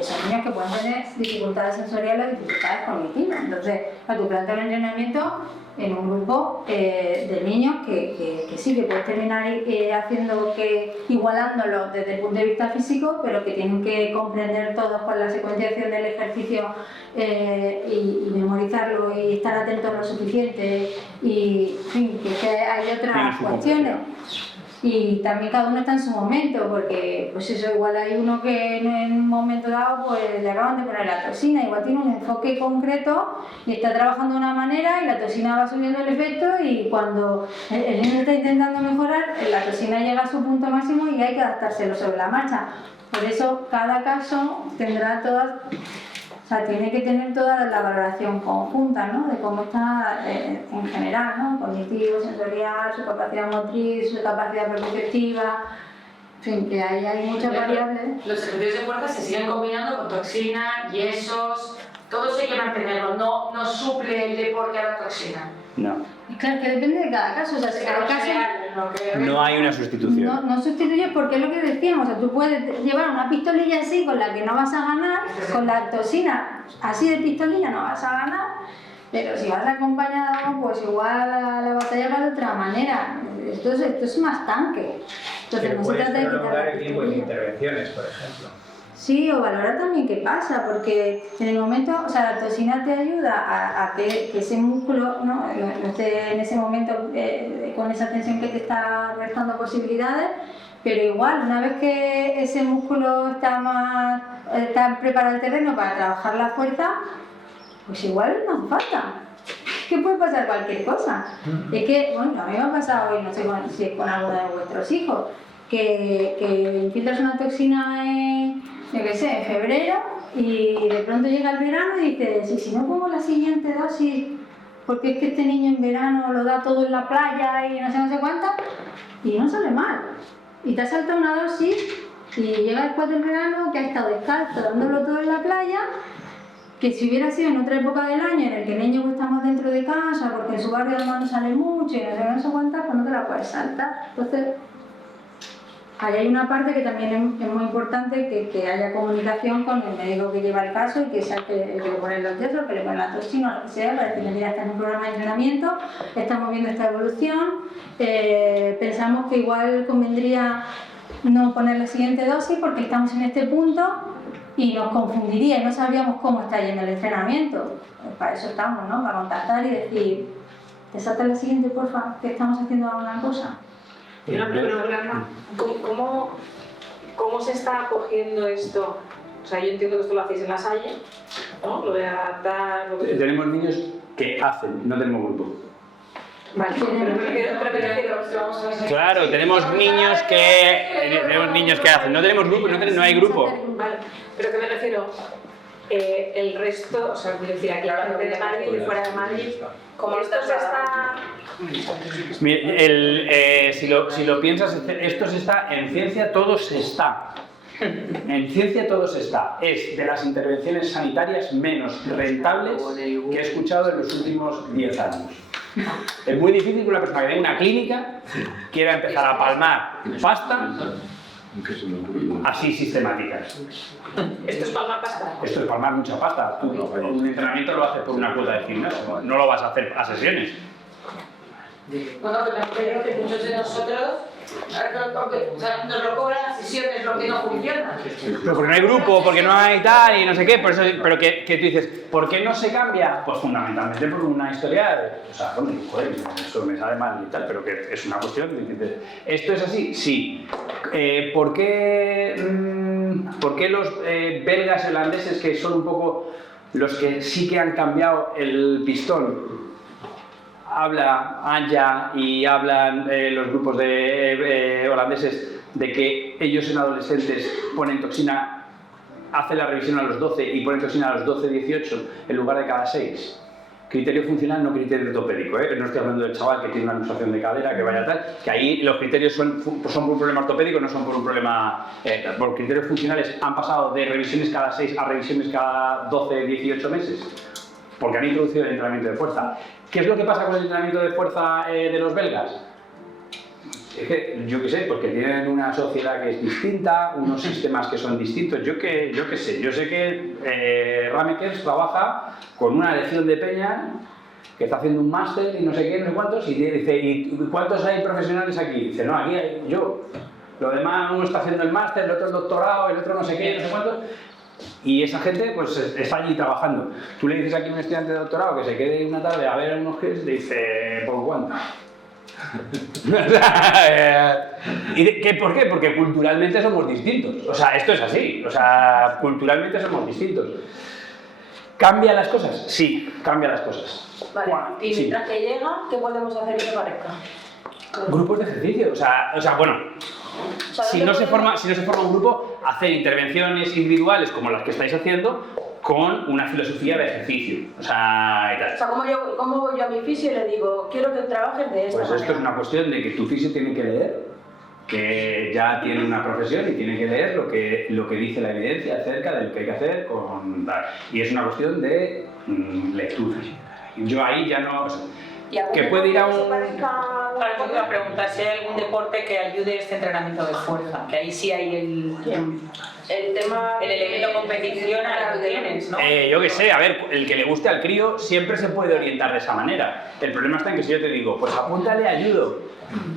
son niños que pueden tener dificultades sensoriales o dificultades cognitivas. Entonces, tu plantea un entrenamiento en un grupo de niños que sí, que puedes terminar igualándolo desde el punto de vista físico, pero que tienen que comprender todos con la secuenciación del ejercicio y memorizarlo y estar atentos lo suficiente y, en fin, que hay otras cuestiones. Y también cada uno está en su momento, porque pues eso, igual hay uno que en un momento dado pues le acaban de poner la toxina, igual tiene un enfoque concreto y está trabajando de una manera y la toxina va subiendo el efecto y cuando el niño está intentando mejorar, la toxina llega a su punto máximo y hay que adaptárselo sobre la marcha. Por eso cada caso tendrá todas... O sea, tiene que tener toda la valoración conjunta, ¿no? De cómo está en general, ¿no? Cognitivo, sensorial, su capacidad motriz, su capacidad perceptiva, en fin, que ahí hay muchas variables. Los ejercicios de fuerza se siguen combinando con toxina, yesos, todo eso hay que mantenerlo, no suple el deporte a la toxina. No. Claro, que depende de cada caso, o sea, cada caso no hay una sustitución. No sustituye porque es lo que decíamos, o sea, tú puedes llevar una pistolilla así con la que no vas a ganar, con la toxina así de pistolilla no vas a ganar, pero si vas acompañado, pues igual la batalla va de otra manera. Esto es más tanque. Entonces no se trata de quitar el tiempo de intervenciones, por ejemplo. Sí, o valorar también qué pasa, porque en el momento, o sea, la toxina te ayuda a que ese músculo no esté en ese momento con esa tensión que te está restando posibilidades, pero igual, una vez que ese músculo está preparado el terreno para trabajar la fuerza, pues igual no hace falta. Que puede pasar cualquier cosa. Es que, bueno, a mí me ha pasado hoy, no sé si es con alguno de vuestros hijos, que infiltras una toxina yo qué sé, en febrero y de pronto llega el verano y dices, ¿y si no pongo la siguiente dosis? Porque es que este niño en verano lo da todo en la playa y no sé cuántas, y no sale mal. Y te has saltado una dosis y llega después del verano que ha estado descalzo dándolo todo en la playa, que si hubiera sido en otra época del año en el que el niño está más dentro de casa porque en su barrio además no sale mucho y no sé cuántas, pues no te la puedes saltar. Entonces, ahí hay una parte que también es muy importante, que haya comunicación con el médico que lleva el caso y que sea el que le pone los yesos, que le pone la toxina o lo que sea, para decirle, mira, está en un programa de entrenamiento, estamos viendo esta evolución, pensamos que igual convendría no poner la siguiente dosis porque estamos en este punto y nos confundiría y no sabríamos cómo está yendo el entrenamiento. Pues para eso estamos, ¿no? Para contactar y decir, te saltas la siguiente, porfa, que estamos haciendo alguna cosa. ¿Cómo se está acogiendo esto? O sea, yo entiendo que esto lo hacéis en la Salle, ¿no? Lo de adaptar... Tenemos niños que hacen, no tenemos grupo. Vale, Claro, tenemos niños que hacen, no tenemos grupo, no hay grupo. Vale, pero ¿qué me refiero? El resto, o sea, quiero decir, aquí hablando de Madrid y fuera de Madrid, como esto se está... Si lo piensas, esto se está, en ciencia todo se está. En ciencia todo se está. Es de las intervenciones sanitarias menos rentables que he escuchado en los últimos 10 años. Es muy difícil que una persona que tenga una clínica quiera empezar a palmar pasta así sistemáticas. Esto es palmar pasta. Esto es palmar mucha pasta. Tú un entrenamiento lo haces por una cuota de gimnasio, no lo vas a hacer a sesiones. Bueno, pero creo que muchos de nosotros, o sea, nos lo cobran las sesiones, lo que no funciona. Pero porque no hay grupo, porque no hay tal y no sé qué, por eso, pero que tú dices, ¿por qué no se cambia? Pues fundamentalmente por una historia de, o sea, bueno, joder, eso me sale mal y tal, pero que es una cuestión de dices, ¿esto es así? Sí. ¿Por qué los belgas y holandeses, que son un poco los que sí que han cambiado el pistón, habla Anja y hablan los grupos de holandeses de que ellos en adolescentes ponen toxina, hacen la revisión a los 12 y ponen toxina a los 12-18 en lugar de cada 6? Criterio funcional, no criterio ortopédico, ¿eh? No estoy hablando del chaval que tiene una luxación de cadera, que vaya tal, que ahí los criterios son por un problema ortopédico, no son por un problema... por criterios funcionales han pasado de revisiones cada 6 a revisiones cada 12-18 meses, porque han introducido el entrenamiento de fuerza. ¿Qué es lo que pasa con el entrenamiento de fuerza de los belgas? Es que, yo qué sé, porque tienen una sociedad que es distinta, unos sistemas que son distintos. Yo qué sé, yo sé que Ramekers trabaja con una legión de peña que está haciendo un máster y no sé qué, no sé cuántos, y dice, ¿y cuántos hay profesionales aquí? Dice, no, aquí hay yo. Lo demás, uno está haciendo el máster, el otro el doctorado, el otro no sé qué, no sé cuántos. Y esa gente pues está allí trabajando. Tú le dices aquí a un estudiante de doctorado que se quede una tarde a ver a unos kids, le dice, ¿por cuánto? ¿Por qué? Porque culturalmente somos distintos. O sea, esto es así. O sea, culturalmente somos distintos. ¿Cambia las cosas? Sí, cambia las cosas. Vale, y mientras que llega, ¿qué podemos hacer que parezca? Grupos de ejercicio. O sea, bueno... Si no se forma un grupo, hacer intervenciones individuales como las que estáis haciendo con una filosofía de ejercicio, o sea, y tal. O sea, ¿cómo voy yo a mi fisio y le digo, quiero que trabajes de esta manera? Pues esto es una cuestión de que tu fisio tiene que leer, que ya tiene una profesión y tiene que leer lo que dice la evidencia acerca de lo que hay que hacer con tal. Y es una cuestión de lectura. Yo ahí ya no... que puede ir a un... Claro, yo iba a preguntar si hay algún deporte que ayude a este entrenamiento de fuerza, que ahí sí hay el tema, el elemento competición lo tienes, ¿no? Yo qué sé, a ver, el que le guste al crío siempre se puede orientar de esa manera. El problema está en que si yo te digo, pues apúntale a judo,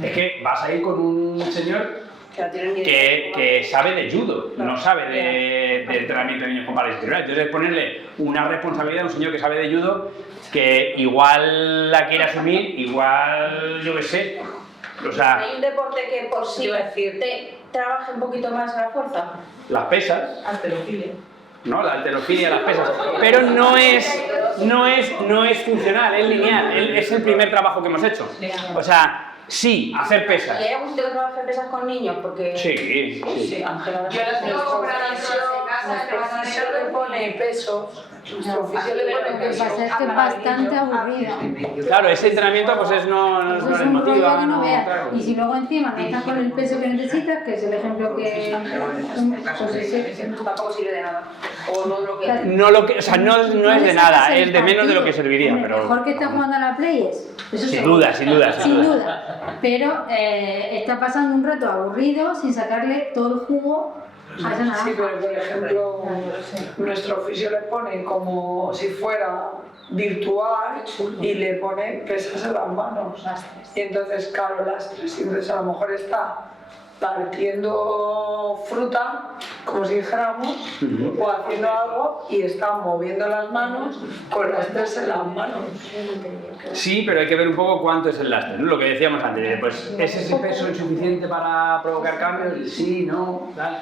es que vas a ir con un señor que sabe de judo, no sabe de entrenamiento de niños con parálisis cerebral. Entonces ponerle una responsabilidad a un señor que sabe de judo que igual la quiere asumir, igual, yo qué sé, o sea... ¿Hay un deporte que por sí te trabaje un poquito más la fuerza? Las pesas. Halterofilia. ¿No? La halterofilia, las pesas. Pero no es funcional, es lineal, es el primer trabajo que hemos hecho. O sea... Sí, hacer pesas. ¿Y hay algún sitio que trabaje pesas con niños? Porque... Sí. Ángela. Yo las tengo compradas en casa, el profesor le pone pesos. Nuestro oficio le pone pesos. Es bastante aburrido. Claro, ese entrenamiento pues no les motiva. No veas. Y si luego encima no estás con el peso que necesitas, que es el ejemplo que... Pues ese tampoco sirve de nada. O o sea, no es de nada, es de menos de lo que serviría. Pero... mejor que está jugando a la Play es... Sin duda. Pero está pasando un rato aburrido sin sacarle todo el jugo a esa nada. Sí, pero por ejemplo, nuestro oficio le pone como si fuera virtual y le pone pesas en las manos. Y entonces, claro, lastres. Y entonces a lo mejor está partiendo fruta, como si dijéramos, o haciendo algo y está moviendo las manos con lastres en las manos. Sí, pero hay que ver un poco cuánto es el lastre, ¿no? Lo que decíamos antes, pues ¿es ese peso insuficiente para provocar cambios? Sí, no, tal.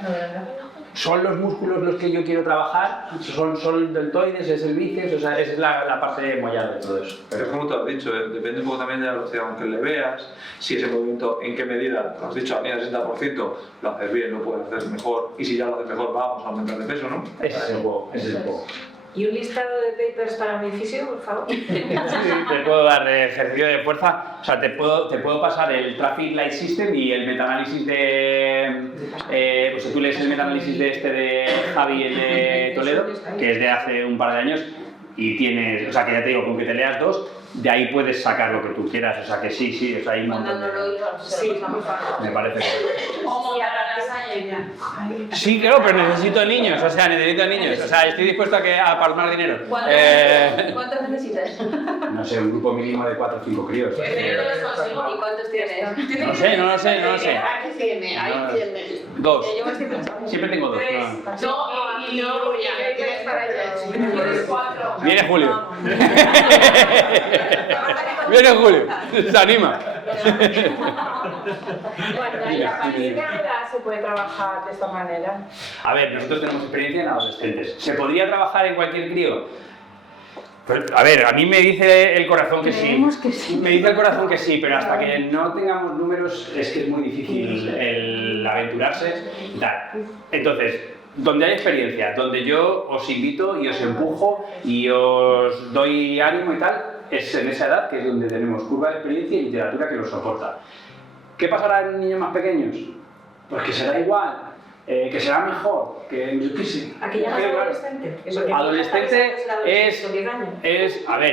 ¿Son los músculos los que yo quiero trabajar? ¿Son deltoides? ¿Es el bíceps? O sea, esa es la parte mollar de todo eso. Pero es como tú has dicho, depende un poco también de la velocidad con que le veas, si ese movimiento, en qué medida, lo has dicho, a mí al 60% lo haces bien, lo puedes hacer mejor, y si ya lo haces mejor, vamos a aumentar de peso, ¿no? Ese es el juego. ¿Y un listado de papers para mi fisio, por favor? Sí, te puedo dar de ejercicio de fuerza, o sea, te puedo pasar el Traffic Light System y el metaanálisis de... pues si tú lees el metaanálisis de Javi, el de Toledo, que es de hace un par de años, y tienes, o sea, que ya te digo, con que te leas 2, de ahí puedes sacar lo que tú quieras, o sea, que sí, o sea, hay un montón de... Me parece que... Sí, claro, pero necesito niños, o sea, estoy dispuesto a palmar dinero. ¿Cuántos necesitas? No sé, un grupo mínimo de 4 o 5 críos. ¿Y cuántos tienes? No lo sé. Aquí tiene, ahí tiene. 2. Siempre tengo 2. No, y yo ya tienes para allá. Viene Julio. Viene Julio. Se anima. Bueno, ¿y a partir de qué edad se puede trabajar de esta manera? A ver, nosotros tenemos experiencia en adolescentes. ¿Se podría trabajar en cualquier crío? Pues, a ver, a mí me dice el corazón que sí. Me dice el corazón que sí, pero hasta que no tengamos números es que es muy difícil el aventurarse y tal. Entonces, donde hay experiencia, donde yo os invito y os empujo y os doy ánimo y tal, es en esa edad que es donde tenemos curva de experiencia y literatura que los soporta. ¿Qué pasará en niños más pequeños? Pues que será igual. Que será mejor, que yo qué sé. ¿A qué llamas adolescente? Adolescente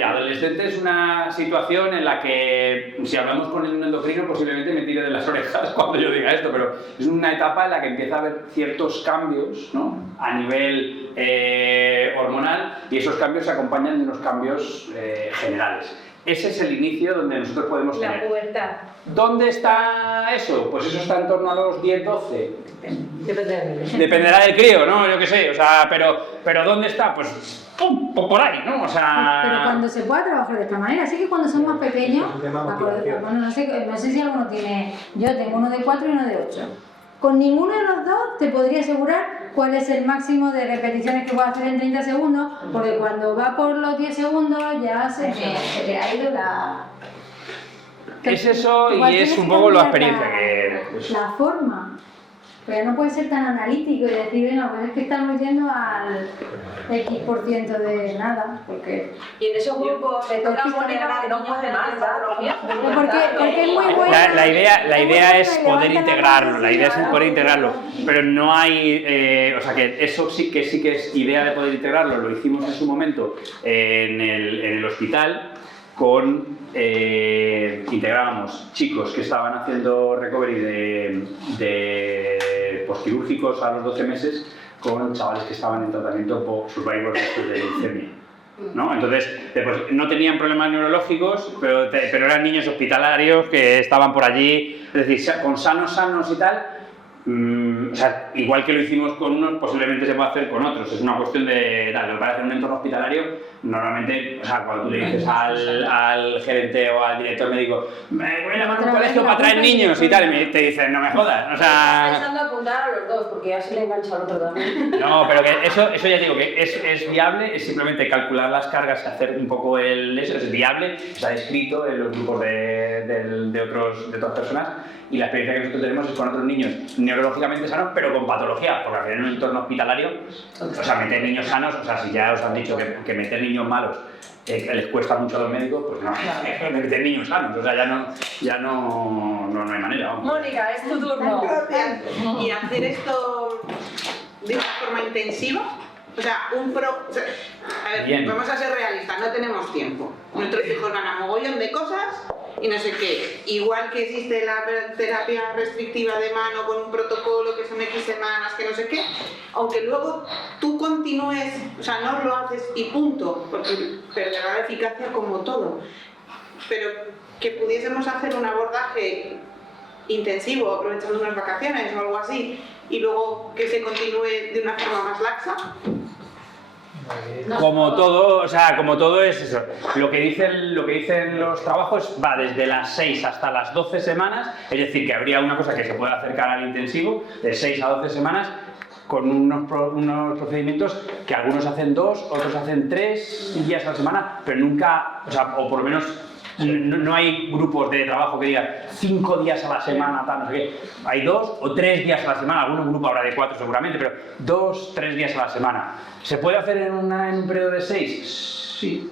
adolescente es una situación en la que, si hablamos con un endocrino, posiblemente me tire de las orejas cuando yo diga esto, pero es una etapa en la que empieza a haber ciertos cambios, ¿no? A nivel hormonal, y esos cambios se acompañan de unos cambios generales. Ese es el inicio donde nosotros podemos tener. La pubertad. ¿Dónde está eso? Pues eso está en torno a los 10-12. Dependerá del crío, ¿no? Yo qué sé, o sea, pero ¿dónde está? Pues por ahí, ¿no? O sea... Pero cuando se pueda trabajar de esta manera, así que cuando son más pequeños, bueno, no sé si alguno tiene, yo tengo uno de 4 y uno de 8. Con ninguno de los dos te podría asegurar cuál es el máximo de repeticiones que puedo hacer en 30 segundos, porque cuando va por los 10 segundos ya se le ha ido la... Es eso y es un poco la experiencia que... Pues... La forma. Pero no puede ser tan analítico y decir, no, pues es que estamos yendo al X% de nada, porque... Y en esos grupos de todas maneras que no puede más, porque es muy bueno... La idea es poder integrarlo, pero no hay... o sea, que eso sí que es idea de poder integrarlo, lo hicimos en su momento en el hospital, integrábamos chicos que estaban haciendo recovery de postquirúrgicos a los 12 meses con chavales que estaban en tratamiento por survivors de leucemia, ¿no? Entonces, pues, no tenían problemas neurológicos, pero eran niños hospitalarios que estaban por allí, es decir, con sanos y tal. O sea, igual que lo hicimos con unos, posiblemente se puede hacer con otros. Es una cuestión de lo que parece un entorno hospitalario. Normalmente, o sea, cuando tú le dices al gerente o al director médico, me voy a llamar a un colegio para traer niños y tal, y te dicen, no me jodas. O sea... Pensando apuntar a los dos, porque así le engancha al otro también. No, pero que eso ya digo que es viable, es simplemente calcular las cargas y hacer un poco eso, es viable, está escrito en los grupos de otras personas. Y la experiencia que nosotros tenemos es con otros niños neurológicamente sanos, pero con patología, porque al final en un entorno hospitalario, o sea, meter niños sanos, o sea, si ya os han dicho que meter niños malos les cuesta mucho a los médicos, pues no, meter niños sanos, o sea, ya no hay manera. Vamos. Mónica, es tu turno. Y hacer esto de una forma intensiva, o sea, a ver, Bien. vamos a ser realistas, no tenemos tiempo. Nuestros hijos van a mogollón de cosas y no sé qué. Igual que existe la terapia restrictiva de mano con un protocolo que son X semanas, que no sé qué, aunque luego tú continúes, o sea, no lo haces y punto, porque perderá la eficacia como todo. Pero que pudiésemos hacer un abordaje intensivo, aprovechando unas vacaciones o algo así, y luego que se continúe de una forma más laxa. Como todo es eso. Lo que dicen los trabajos va desde las 6 hasta las 12 semanas, es decir, que habría una cosa que se puede acercar al intensivo, de 6 a 12 semanas, con unos procedimientos que algunos hacen 2, otros hacen 3 días a la semana, pero nunca, o por lo menos no hay grupos de trabajo que digan 5 días a la semana, tal, no sé qué. Hay 2 o 3 días a la semana, algún grupo habrá de 4 seguramente, pero 2-3 días a la semana. ¿Se puede hacer en un periodo de 6? Sí.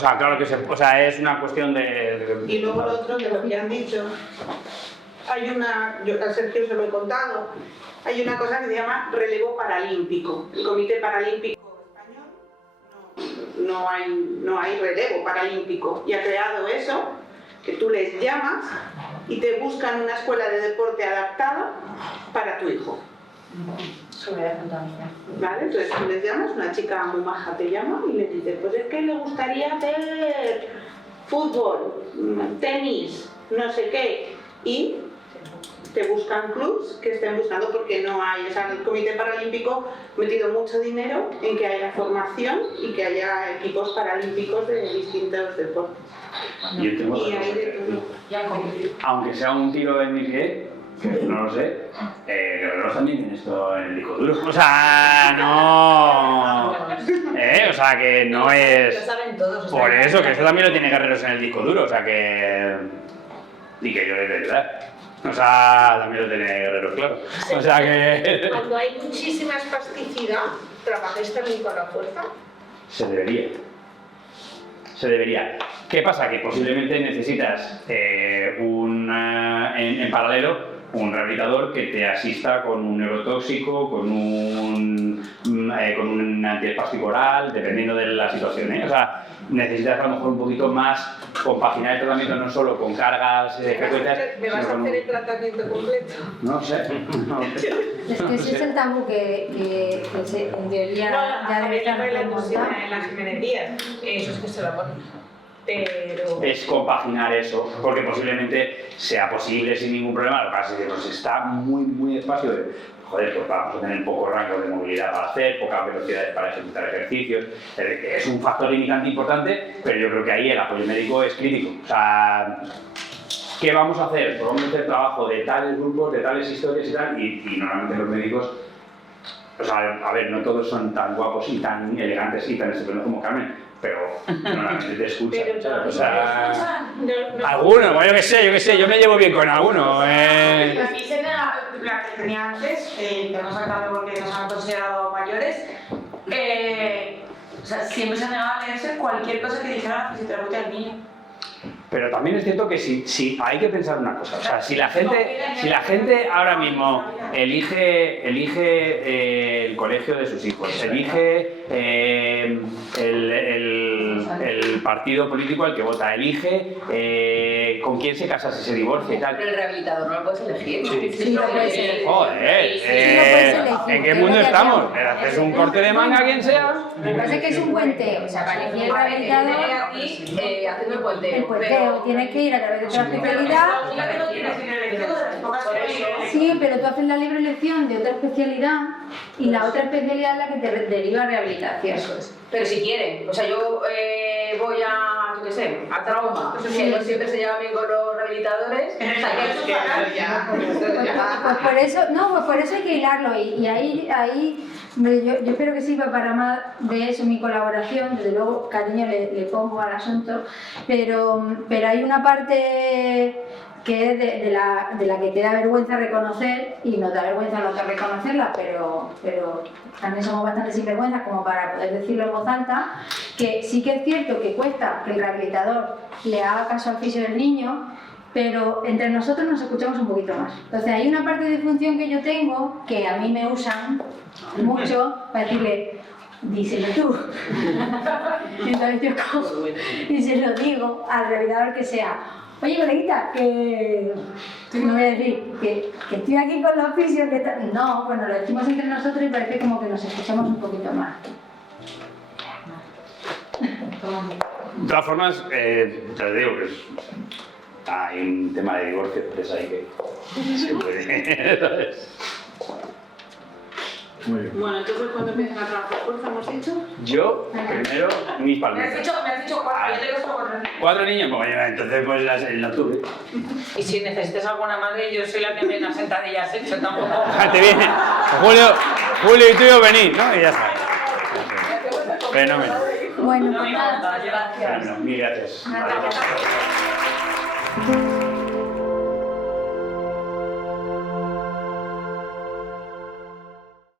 Claro que es una cuestión de... Y luego lo otro de lo que han dicho, yo a Sergio se lo he contado, hay una cosa que se llama relevo paralímpico. El Comité Paralímpico Español no hay relevo paralímpico y ha creado eso, que tú les llamas y te buscan una escuela de deporte adaptada para tu hijo. ¿Vale? Entonces tú les llamas, una chica muy maja te llama y le dices, pues es que le gustaría hacer fútbol, tenis, no sé qué, y te buscan clubs que estén buscando porque no hay, o sea, el Comité Paralímpico ha metido mucho dinero en que haya formación y que haya equipos paralímpicos de distintos deportes. Y yo tengo Y hay de todo. aunque sea un tiro en mi pie, que no lo sé, los también tienen esto en el disco duro. O sea, no. O sea, que no es. Lo saben todos. Por eso, que esto también lo tiene Guerreros en el disco duro. O sea, que. Y que yo les voy a ayudar. O sea, también lo tiene Guerreros, claro. O sea, que. Cuando hay muchísima espasticidad, ¿trabajáis también con la fuerza? Se debería. Se debería. ¿Qué pasa? Que posiblemente necesitas en paralelo un rehabilitador que te asista con un neurotóxico, con un antiespástico oral, dependiendo de la situación, ¿eh? O sea, necesitas a lo mejor un poquito más compaginar el tratamiento no solo con cargas frecuentes, ¿Me vas a sino con hacer el tratamiento completo? No sé. Es que ese es el tabú que en teoría ya debe estar la remontado. en la Jiménez Díaz, eso es que se la ponen. Pero... Es compaginar eso, porque posiblemente sea posible sin ningún problema. Lo que pasa es que pues, está muy despacio de, joder, pues vamos a tener poco rango de movilidad para hacer, pocas velocidades para ejecutar ejercicios. Es un factor limitante importante, pero yo creo que ahí el apoyo médico es crítico. O sea, ¿qué vamos a hacer? Pues vamos a hacer trabajo de tales grupos, de tales historias y tal, y normalmente los médicos, o sea, a ver, no todos son tan guapos y tan elegantes y tan estupendos como Carmen, pero normalmente te escuchan. O sea, algunos, bueno, yo qué sé, yo me llevo bien con algunos. La Gisela, la que tenía antes, que nos ha sacado porque nos han considerado mayores, o sea, siempre se negaba a leerse cualquier cosa que dijera la fisioterapeuta del niño. Pero también es cierto que si hay que pensar una cosa, o sea, si la gente ahora mismo elige el colegio de sus hijos, elige el partido político al que vota, elige con quién se casa, si se divorcia y tal. Pero el rehabilitador no lo puedes elegir. Sí, lo puedes elegir. Joder, ¿en qué mundo estamos? ¿Haces un corte de manga a quien sea? Lo que pasa es que es un puenteo, o sea, para elegir el rehabilitador, haciendo el puenteo. el puenteo, tienes que ir a través de otra especialidad. Sí, pero tú haces la libre elección de otra especialidad y la otra especialidad es la que te deriva a rehabilitación. Eso es. Pero si quieren, o sea, yo voy a, yo qué sé, a trauma, que no siempre se lleva bien con los rehabilitadores, o sea, Pues por eso hay que hilarlo y ahí yo espero que sirva para más de eso mi colaboración, desde luego cariño le pongo al asunto, pero hay una parte que es de la que te da vergüenza reconocer y nos da vergüenza no reconocerla, pero también somos bastante sinvergüenzas como para poder decirlo en voz alta, que sí que es cierto que cuesta que el rehabilitador le haga caso al fisio del niño, pero entre nosotros nos escuchamos un poquito más. Entonces hay una parte de función que yo tengo que a mí me usan mucho para decirle, díselo tú. Entonces yo cojo y se lo digo al rehabilitador que sea, oye, coleguita, que no voy a decir que estoy aquí con los fisios, que no, bueno, lo decimos entre nosotros y parece como que nos escuchamos un poquito más. De todas formas, te digo que hay un tema de divorcio, pues ahí que se puede, ¿sabes? Muy bien. Bueno, entonces, ¿cuándo empiezan a trabajar fuerza, hemos dicho? Yo, primero, mis Me has palmitas. dicho 4, yo te he puesto 4. 4 niños, pues bueno, entonces pues en octubre. Y si necesitas alguna madre, yo soy la que menos sentadillas he hecho tampoco. Te viene. Julio y tú y yo venís, ¿no? Y ya está. Fenómeno. Bueno, No me importa, gracias. Bueno, mil gracias. Gracias.